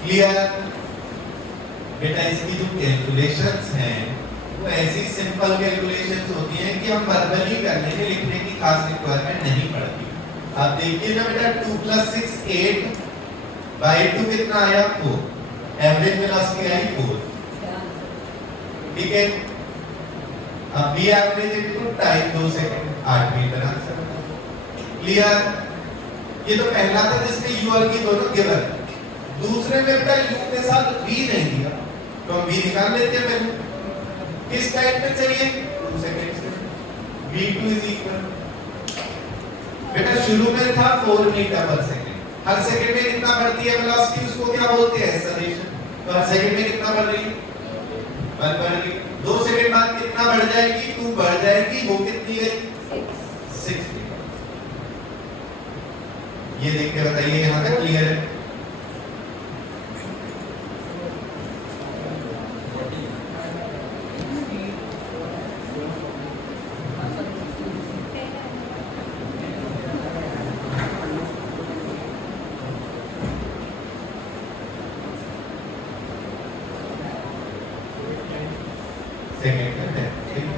क्लियर। बेटा इसकी जो कैलकुलेशंस हैं वो ऐसी सिंपल कैलकुलेशंस होती हैं कि हम वर्बली कर लेंगे, लिखने की खास रिक्वायरमेंट नहीं पड़ती। अब देखिए ना बेटा 2 प्लस 6 8 बाय 2 कितना आया 4। एवरेज वेलोसिटी आई 4, ठीक है। अब v average into time 2 second 8 metre answer. Clear? ये तो पहला था जिसमें u और v दोनों गिवन। दूसरे में बेटा u के साथ v नहीं दिया तो हम v निकाल लेते हैं पहले। किस टाइम पे चाहिए? 2 सेकंड से। v2 इज इक्वल, बेटा शुरू में था 4 मीटर पर सेकंड, हर सेकंड में कितना बढ़ती है वेलोसिटी, उसको क्या बोलते हैं? एक्सेलरेशन। तो हर सेकंड में कितना बढ़ रही है? 1 बढ़ रही। 2 सेकंड बाद कितना बढ़ जाएगी? 2 बढ़ जाएगी। वो कितनी गई? 6 मीटर। ये देख के बताइए यहां तक क्लियर है? सेकंड करते हैं, ठीक है।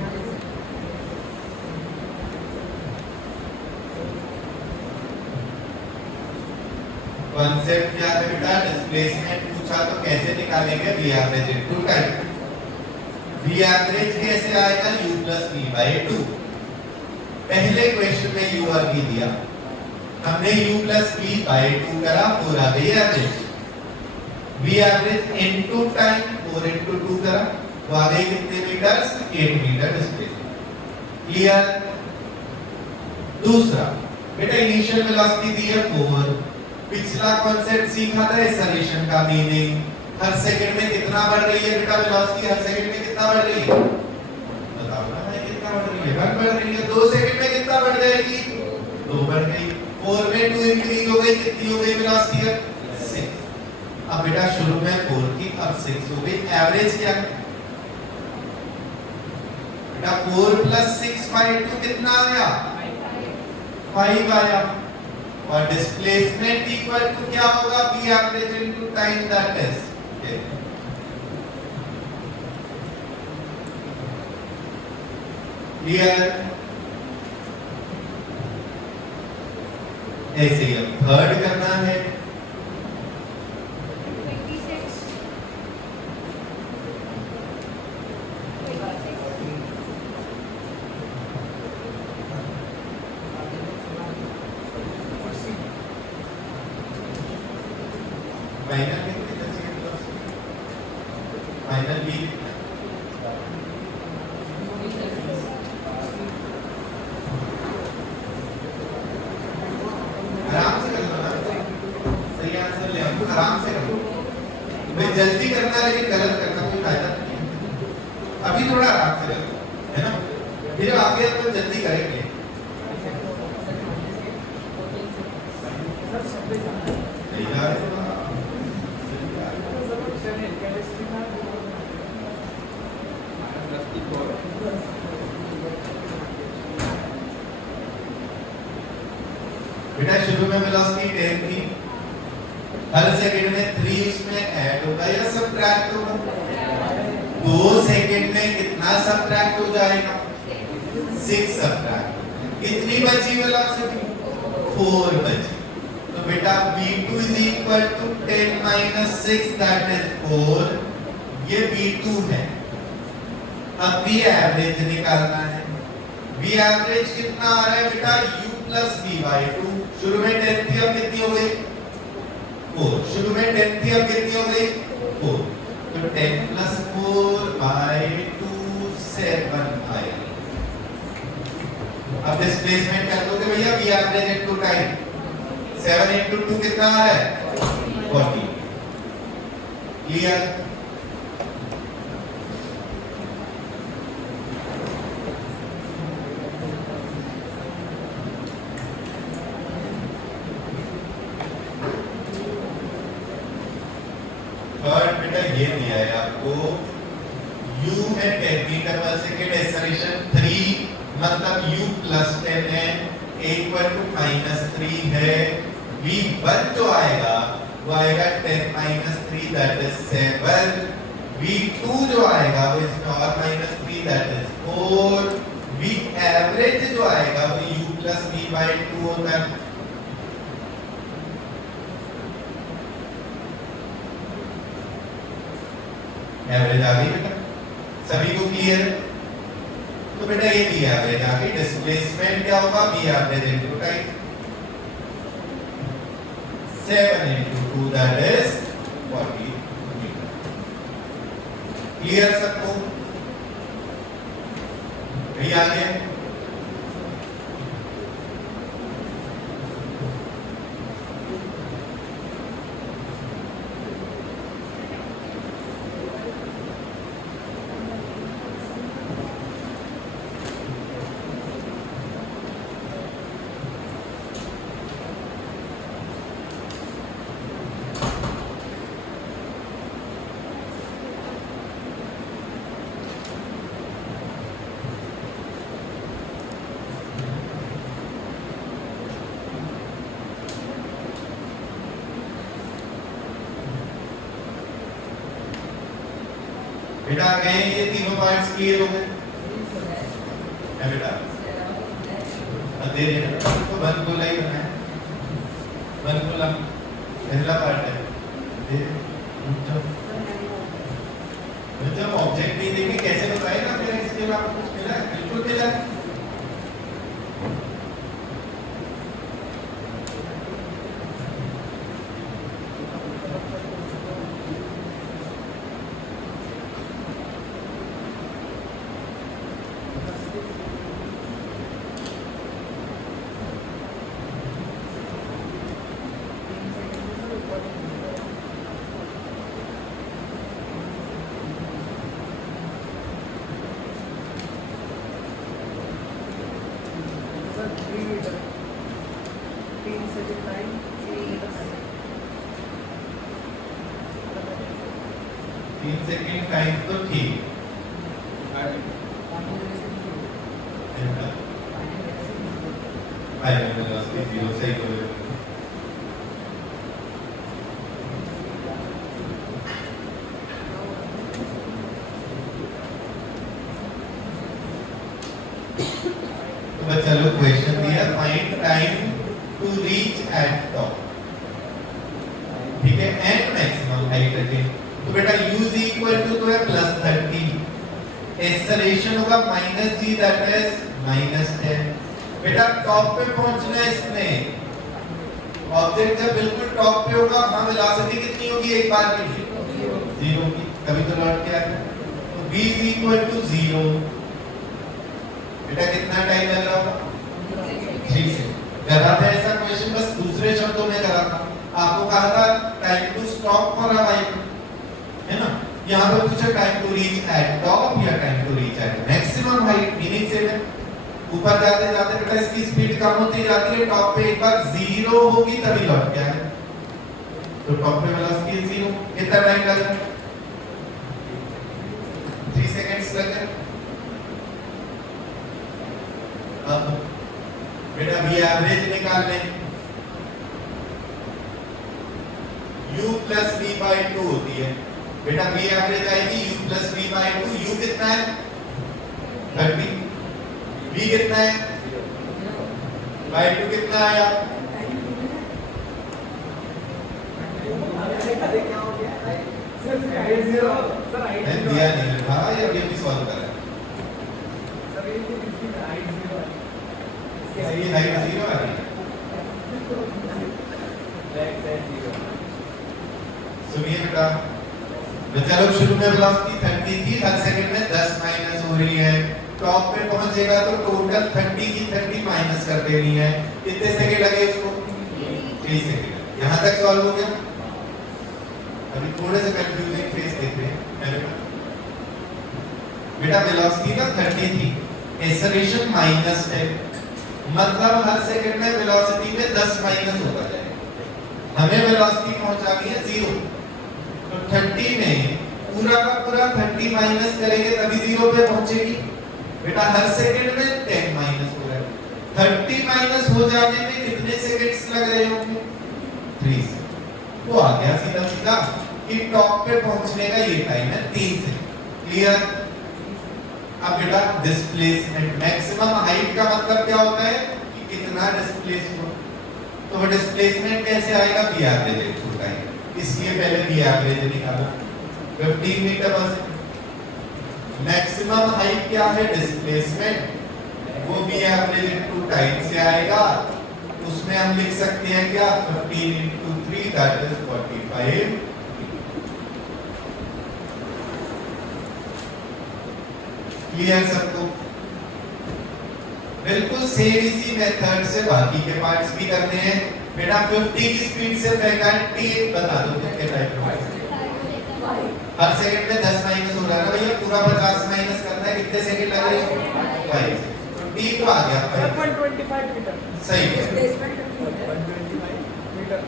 कॉन्सेप्ट क्या है बेटा? डिस्प्लेसमेंट पूछा तो कैसे निकालेंगे? v average into time. v average कैसे आएगा? u plus v by 2। पहले क्वेश्चन में u और v दिया, हमने u प्लस v बाय 2 करा, 4 आ गई average. v average into time 4 into 2 करा, तो आ गई कितने मीटर्स? 8 metre displacement. क्लियर? दूसरा बेटा इनिशियल वेलोसिटी दी है 4। पिछला कॉन्सेप्ट सीखा था एक्सेलरेशन का मीनिंग। हर सेकंड में कितना बढ़ रही है बेटा वेलोसिटी? हर सेकंड में कितना बढ़ रही है? बताओ ना, है कितना बढ़ रही है? 1 बढ़ रही है। 2 सेकंड में कितना बढ़ जाएगी? 2 बढ़ गई। 4 में 2 इंक्रीज हो गई, कितनी हो गई वेलोसिटी है? 6। अब बेटा शुरू में 4 थी, अब 6 हो गई। एवरेज क्या है? 4 प्लस 6 बाय 2 कितना आया? 5 आया। और डिस्प्लेसमेंट इक्वल टू क्या होगा? v average into time, that is clear? ऐसे ही अब थर्ड करना है। 26 फाइनल में कितना चाहिए? फाइनल भी आराम से कर लो ना, सही आंसर ले आओ, आराम से करो। मैं जल्दी करना है लेकिन गलत करना कोई फायदा नहीं है। अभी थोड़ा आराम से करो, है ना? फिर आगे अपन जल्दी करेंगे। सही है। बेटा शुरू में वेलोसिटी 10 थी, हर सेकंड में 3 इसमें ऐड होगा या सबट्रैक्ट होगा? 2 सेकंड में कितना सबट्रैक्ट हो जाएगा? 6 सबट्रैक्ट। कितनी बची वेलोसिटी? 4 बची। तो बेटा v2 is equal to 10 minus 6, that is 4। ये v2 है। अब v एवरेज निकालना है। v एवरेज कितना आ रहा है बेटा? u plus v by 2। शुरू में 10 थी, अब कितनी हो गई? 4। शुरू में 10 थी, अब कितनी हो गई? 4। तो 10 प्लस 4 बाय 2 7 आएगी। अब डिस्प्लेसमेंट कर दोगे भैया v average into time. 7 into 2 कितना आ रहा है? 40। क्लियर? थर्ड बेटा ये दिया है आपको, u है 10 मीटर पर सेकेंड, एक्सेलरेशन 3, मतलब u प्लस 10 है, इक्वल टू -3 है। v1 जो आएगा वो आएगा 10 - 3, दैट इज 7। v2 जो आएगा वो इसमें और -3, दैट इज 4। v एवरेज जो आएगा वो u प्लस v बाय 2 होगा। एवरेज आ गई बेटा, सभी को क्लियर है? तो बेटा ये बी एवरेज आ गई। डिस्प्लेसमेंट क्या होगा? B average into time, 7 into 2 that is 40 मीटर। क्लियर सबको? यही आ गया। बेटा आ गए ये तीनों पार्ट्स क्लियर हो गए है बेटा? दे दे तो वन को लाइन बनाए, वन को लम पहला पार्ट है दे। जब ऑब्जेक्ट नहीं देंगे कैसे बताएगा? फिर इसके बाद कुछ मिला है? बिल्कुल मिला है। तीन सेकंड टाइम तो ठीक जीरो सही हो गया। तो बच्चा लोग क्वेश्चन दिया, find time to reach at top, ठीक है, एंड मैक्सिमम हाइट अटेन। तो बेटा u is equal to तो है +30, एक्सेलरेशन होगा -g दैट इज -10। बेटा टॉप पे पहुंचना है इसने, ऑब्जेक्ट जब बिल्कुल टॉप पे होगा वहां वेलोसिटी कितनी होगी एक बार में? 0 की, कभी तो लौट के आएगा। तो v is equal to 0। बेटा कितना टाइम लग रहा होगा? 3 से करा था ऐसा क्वेश्चन, बस दूसरे शब्दों में करा था। आपको कहा था time to stop for a wipe, है ना? यहाँ पे पूछा time to reach at top या time to reach at maximum height, meaning से ऊपर जाते जाते बेटा इसकी स्पीड कम होती जाती है, टॉप पे एक बार 0 होगी तभी लौट के आएगा। तो टॉप पे वेलोसिटी 0, कितना टाइम लगा? 3 सेकंड्स लगे। अब बेटा v एवरेज निकाल लें, u plus v by 2 होती है। बेटा v एवरेज आएगी u plus v by 2। u कितना है? 30। v कितना है? by 2 कितना आया? दिया नहीं था या ये भी सॉल्व करा है? ये हाइट 0 आ रही है। सुनिए बेटा, बच्चा लोग शुरू में वेलोसिटी 30 थी, हर सेकंड में 10 माइनस हो रही है। टॉप पे पहुंचेगा तो टोटल 30 की 30 माइनस कर देनी है। कितने सेकंड लगे इसको? 3 सेकंड। यहां तक सॉल्व हो गया। अभी थोड़े से कंफ्यूजिंग फेस देखते हैं। बेटा वेलोसिटी ना 30 थी, एक्सेलरेशन माइनस है, मतलब हर सेकंड में वेलोसिटी में 10 माइनस होता जाएगा। हमें वेलोसिटी पहुंचानी है 0, तो 30 में पूरा का पूरा 30 माइनस करेंगे तभी 0 पे पहुंचेगी। बेटा हर सेकंड में 10 माइनस हो रहा है, 30 माइनस हो जाने में कितने सेकंड्स लग रहे होंगे? 3 सेकंड। तो आ गया सीधा सीधा कि टॉप पे पहुंचने का ये टाइम है 3 सेकंड। क्लियर? अब बेटा डिस्प्लेसमेंट, मैक्सिमम हाइट का मतलब क्या होता है कि कितना डिस्प्लेस हुआ। तो वो डिस्प्लेसमेंट कैसे आएगा? v एवरेज होता है, इसलिए पहले v एवरेज निकाला। 15 metre per second. Maximum height क्या है? डिस्प्लेसमेंट, वो भी एवरेज इनटू टाइम से आएगा। उसमें हम लिख सकते हैं क्या? 15 into 3 दैट इज 45। क्लियर सबको? बिल्कुल सेम इसी मेथड से बाकी के पार्ट्स भी करते हैं। बेटा 50 की स्पीड से फेंका है, टी बता दो कितने टाइम में? हर सेकंड में 10 माइनस हो रहा है ना भैया, पूरा 50 माइनस करना है, कितने सेकंड लग रहे हैं? 5। टी को आ गया 125 मीटर। सही है, डिस्प्लेसमेंट 125 मीटर।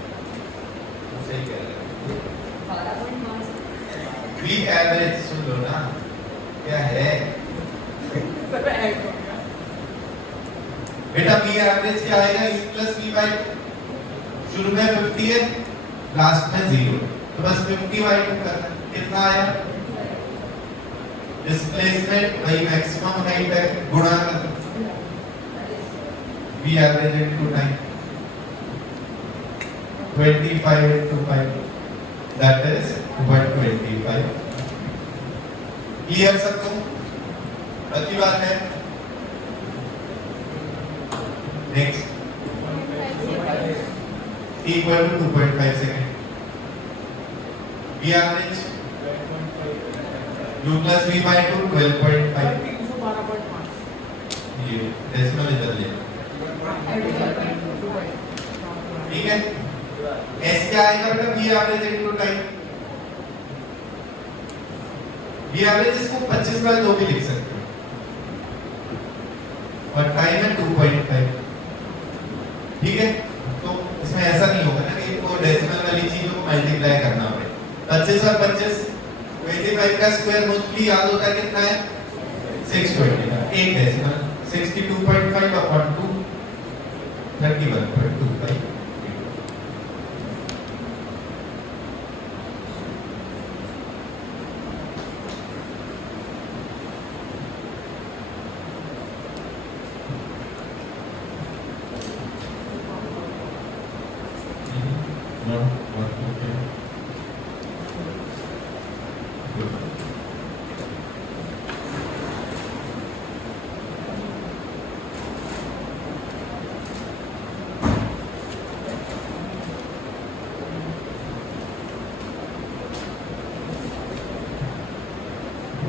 सही कह रहे हैं। 12.5 वी एवरेज सुन लो ना क्या है सब ऐड हो गया। बेटा। वी एवरेज क्या आएगा? u प्लस वी बाई, शुरू में 50 है, लास्ट में 0, तो बस 50 बाई 2 करना। कितना आया? डिस्प्लेसमेंट भाई मैक्सिमम हाइट है, गुणा कर v average into time, 25 into 5 that is 125। Clear सबको? अच्छी बात है। Next equal to 2.5 second. V average u plus v by 2 12.5। 312.5। ये डेसिमल इधर ले, ठीक है। s क्या आएगा बेटा? v average into time. v average इसको 25 बाय 2 भी लिख सकते हो, और टाइम है 2.5, ठीक है। तो इसमें ऐसा नहीं होगा ना कि वो डेसिमल वाली चीजों को मल्टीप्लाई करना पड़े। 25 और 25 25 का स्क्वायर मोस्टली याद होता है कितना है? 620। एक decimal 62.5 upon 2 31.25। No, okay. Good.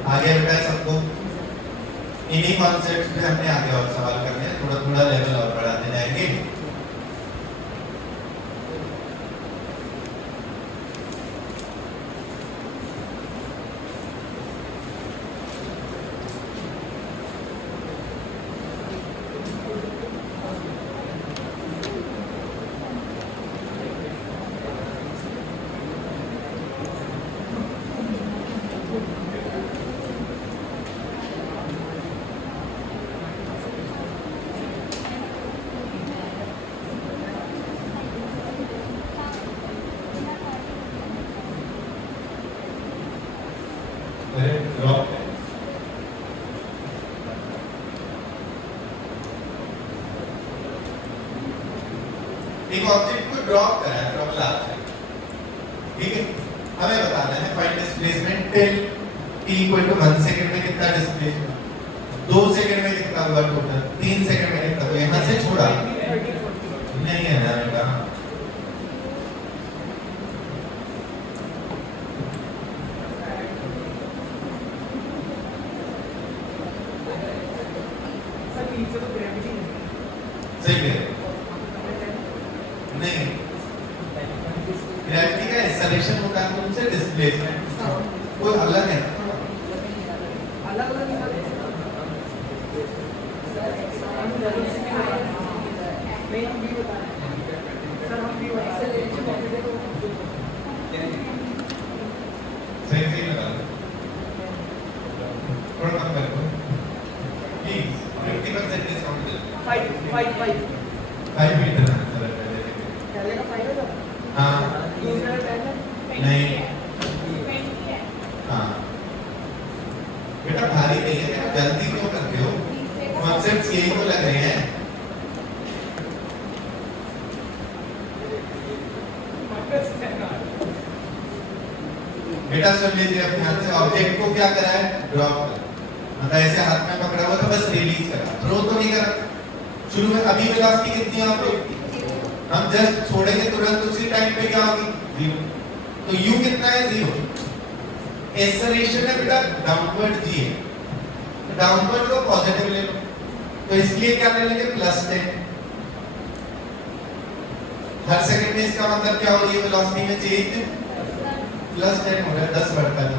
आगे बेटा सबको इन्हीं कॉन्सेप्ट्स पे हमने आगे और सवाल करने हैं, थोड़ा थोड़ा लेवल और बढ़ाते जाएंगे। अरे ड्रॉप है। एक ऑब्जेक्ट को ड्रॉप करा है फ्रॉम लार्ज, ठीक है। हमें बताना है find displacement till t equal to 1 second में कितना डिस्प्लेसमेंट, 2 सेकंड में कितना हुआ टोटल, 3 सेकंड में कितना हुआ, यहां से छोड़ा नहीं है ना बेटा। सही है, नहीं ग्रेविटी का एक्सेलरेशन होता है उनसे डिस्प्लेसमेंट वो अलग है, अलग अलग नहीं हम भी बता रहे हैं सर, हम भी बता रहे हैं। सही सही लगा थोड़ा कम कर दो प्लीज, 50% डिस्काउंट दे 5 मीटर आंसर है पहले का 5 होगा, हाँ दूसरा का 10 नहीं हाँ बेटा भारी नहीं है, जल्दी क्यों करते हो, कॉन्सेप्ट्स यही तो लग रहे हैं। बेटा सुन लीजिए अब ध्यान से, ऑब्जेक्ट को क्या करा है, ड्रॉप करा, मतलब ऐसे हाथ में पकड़ा हुआ था, बस रिलीज करा, थ्रो तो नहीं करा। शुरू में अभी वेलोसिटी कितनी है आप लोग, हम जस्ट छोड़ेंगे तुरंत उसी टाइम पे क्या होगी, जीरो। तो u कितना है, जीरो। एक्सेलरेशन है बेटा डाउनवर्ड g है, तो डाउनवर्ड को पॉजिटिव ले लो, तो इसलिए क्या ले लेंगे, +10। हर सेकंड में इसका मतलब क्या हो रही है, वेलोसिटी में चेंज +10 हो रहा है, 10 बढ़ता है,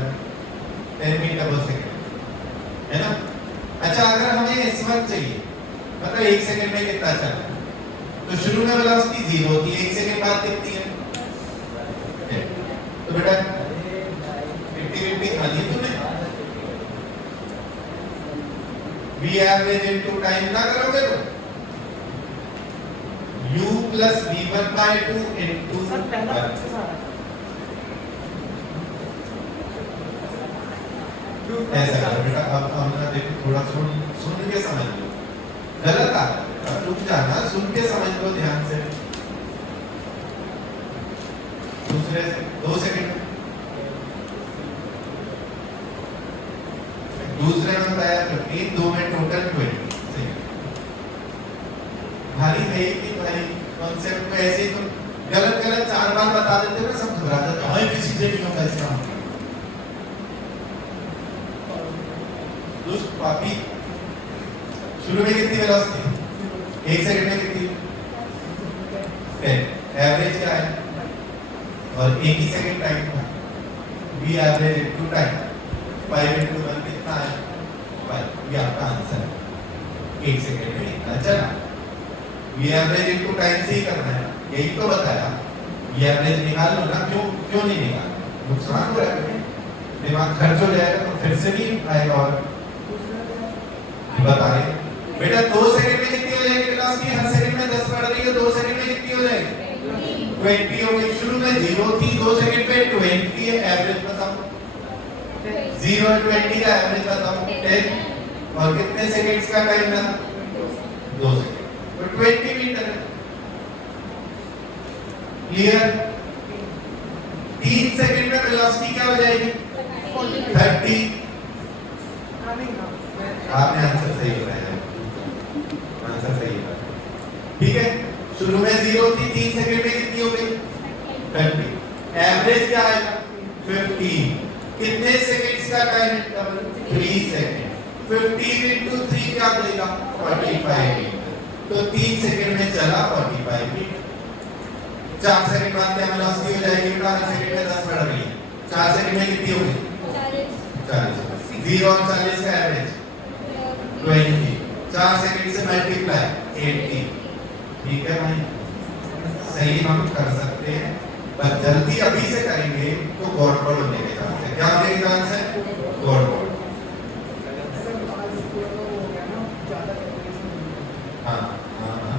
10 मीटर पर सेकंड, है ना। अच्छा अगर हमें s1 चाहिए, मतलब 1 सेकंड में कितना चला, तो शुरू में वेलोसिटी 0 होती है, 1 सेकंड बाद कितनी है, तो बेटा 50 खाली तूने v एवरेज इनटू टाइम ना करोगे तो u plus v1/2 into sir पहला सक्सेस आ रहा ऐसा करो बेटा। अब हमने देखो थोड़ा सुन के समझ लो, गलत आ रहा है, रुक जाना, सुन के समझ लो ध्यान से। दूसरे से 2 सेकंड, दूसरे में बताया 15, 2 में टोटल 20 सेकंड। भारी है कि भाई कॉन्सेप्ट में ऐसे ही तो गलत 4 बार बता देते हो ना, सब घबरा जाते हैं, हमें किसी से नहीं होगा इसका मतलब। दुष्ट पापी, शुरू में कितनी वेलोसिटी, 1 सेकंड में कितनी, 10, एवरेज क्या है, और 1 ही सेकंड टाइम था, v average into time, 5 into 1 कितना है, 5, ये आपका आंसर है। 1 सेकंड में इतना चला, v एवरेज इनटू टाइम से ही करना है, यही तो बताया। v एवरेज निकाल लो ना, क्यों नहीं निकाल, नुकसान हो रहा है, दिमाग खर्च हो जाएगा, तो फिर से नहीं आएगा। और बता रहे बेटा 2 सेकंड में कितनी हो जाएगी वेलोसिटी, हर सेकंड में 10 बढ़ रही है, 2 सेकंड में कितनी हो जाएगी, 20 हो गई। शुरू में 0 थी, 2 सेकंड पे 20 है, एवरेज बताओ, 0 और 20 का एवरेज बताओ, 10, और कितने सेकंड्स का टाइम लगा, 2 सेकंड, तो 20 मीटर है। क्लियर। 3 सेकंड में वेलोसिटी क्या हो जाएगी, 30। आपने आंसर सही बताया, आंसर सही बताया, ठीक है। शुरू में 0 थी, 3 सेकंड में कितनी हो गई, 30। एवरेज क्या आएगा, 15। कितने सेकंड्स का टाइम है, 3 सेकंड। 15 into 3 क्या देगा, 45 मीटर। तो 3 सेकंड में चला 45 मीटर। 4 सेकंड बाद क्या वेलोसिटी हो जाएगी, 4 सेकंड में 10 बढ़ रही है, 4 सेकंड में कितनी हो गई, 40। 0 और 40 का एवरेज 20, 4 सेकंड से मल्टीप्लाई 80। ठीक है भाई, सही हम कर सकते हैं, पर जल्दी अभी से करेंगे तो गड़बड़ होने के चांस है। क्या होने के चांस है, गड़बड़। हाँ हाँ हाँ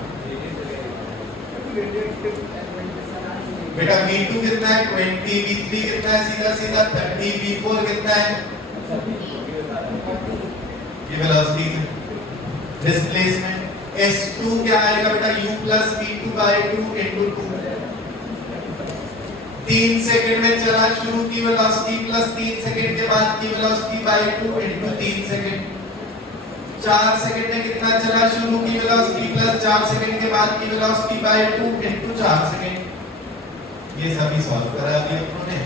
बेटा v2 कितना है, 20, v3 कितना है, सीधा सीधा 30, v4 कितना है, ये वेलोसिटी है। डिस्प्लेसमेंट s2 क्या आएगा बेटा, u plus v2/2 into 2। 3 second में चला, शुरू की वेलोसिटी प्लस 3 सेकंड के बाद की velocity bye 2 into 3 second. 4 second में कितना चला, शुरू की वेलोसिटी प्लस 4 सेकंड के बाद की वेलोसिटी बाय 2 इनटू 4 सेकंड। ये सभी सॉल्व करा दिया उन्होंने।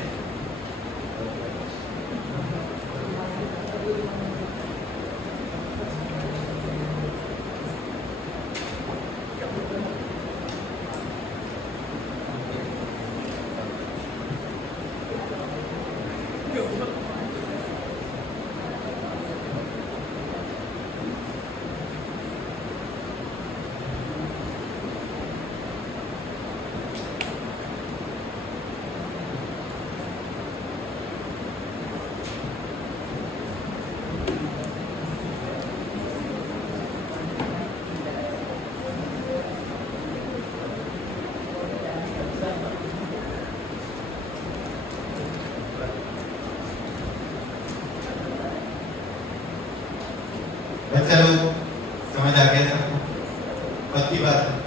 बच्चा लोग समझ आ गया सबको, पक्की बात है।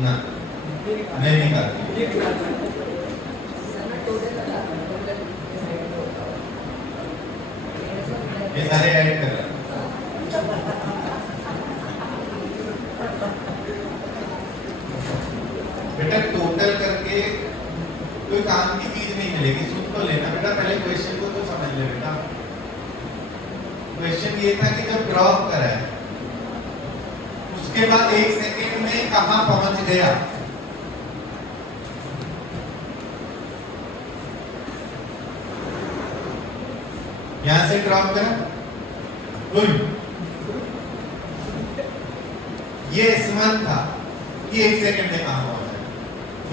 ना नहीं निकालती। ये सारे ऐड कर रहा है। बेटा टोटल करके कोई काम की चीज नहीं मिलेगी, सुन तो लेना बेटा, पहले क्वेश्चन को तो समझ ले बेटा। क्वेश्चन ये था कि जब ड्रॉप करा है उसके बाद 1 सेकेंड में कहां पहुंच गया। यहां से ड्रॉप करा, ये S1 था, ये 1 सेकेंड में कहां पहुंचा,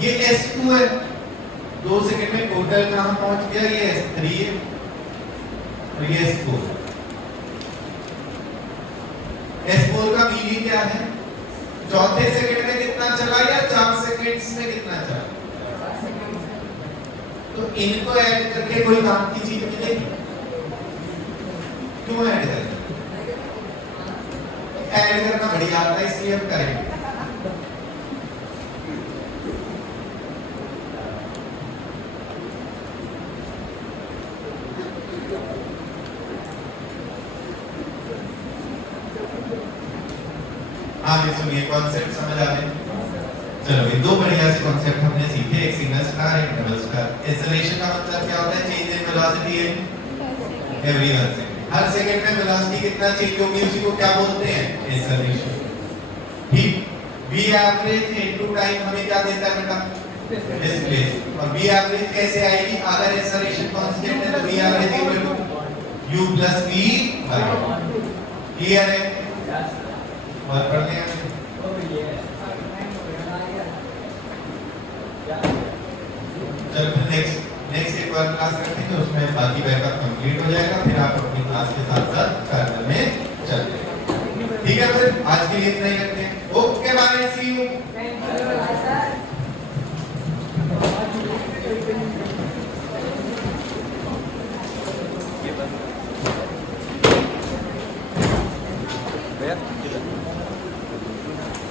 ये S2 है, 2 सेकेंड में टोटल कहां पहुंच गया, ये S3 है और ये S4। S4 का मीनिंग क्या है, चौथे सेकेंड में कितना चला या 4 सेकेंड्स में कितना चला। तो इनको ऐड करके कोई काम की चीज मिलेगी, क्यों ऐड करें, ऐड करना बढ़िया आता है इसलिए हम करेंगे। आगे सुनिए, कॉन्सेप्ट समझ आ गए। चलो ये दो बढ़िया से कॉन्सेप्ट हमने सीखे, एक सिंगल स्टार एक डबल स्टार। एक्सेलरेशन का मतलब क्या होता है, change in velocity in every 1 second. हर सेकंड में वेलोसिटी कितना चेंज होगी उसी को क्या बोलते हैं, एक्सेलरेशन। ठीक, v एवरेज इनटू टाइम हमें क्या देता है बेटा, डिस्प्लेसमेंट। और v एवरेज कैसे आएगी, अगर एक्सेलरेशन कांस्टेंट है तो v average equal to u plus v by. Clear है, और पढ़ लिया। चलो फिर नेक्स्ट एक बार क्लास रखेंगे, उसमें बाकी बैकअप कंप्लीट हो जाएगा, फिर आप अपनी क्लास के साथ साथ फर्दर में चलते हैं। ठीक है, फिर आज के लिए इतना ही रखते हैं। Okay bye, see you.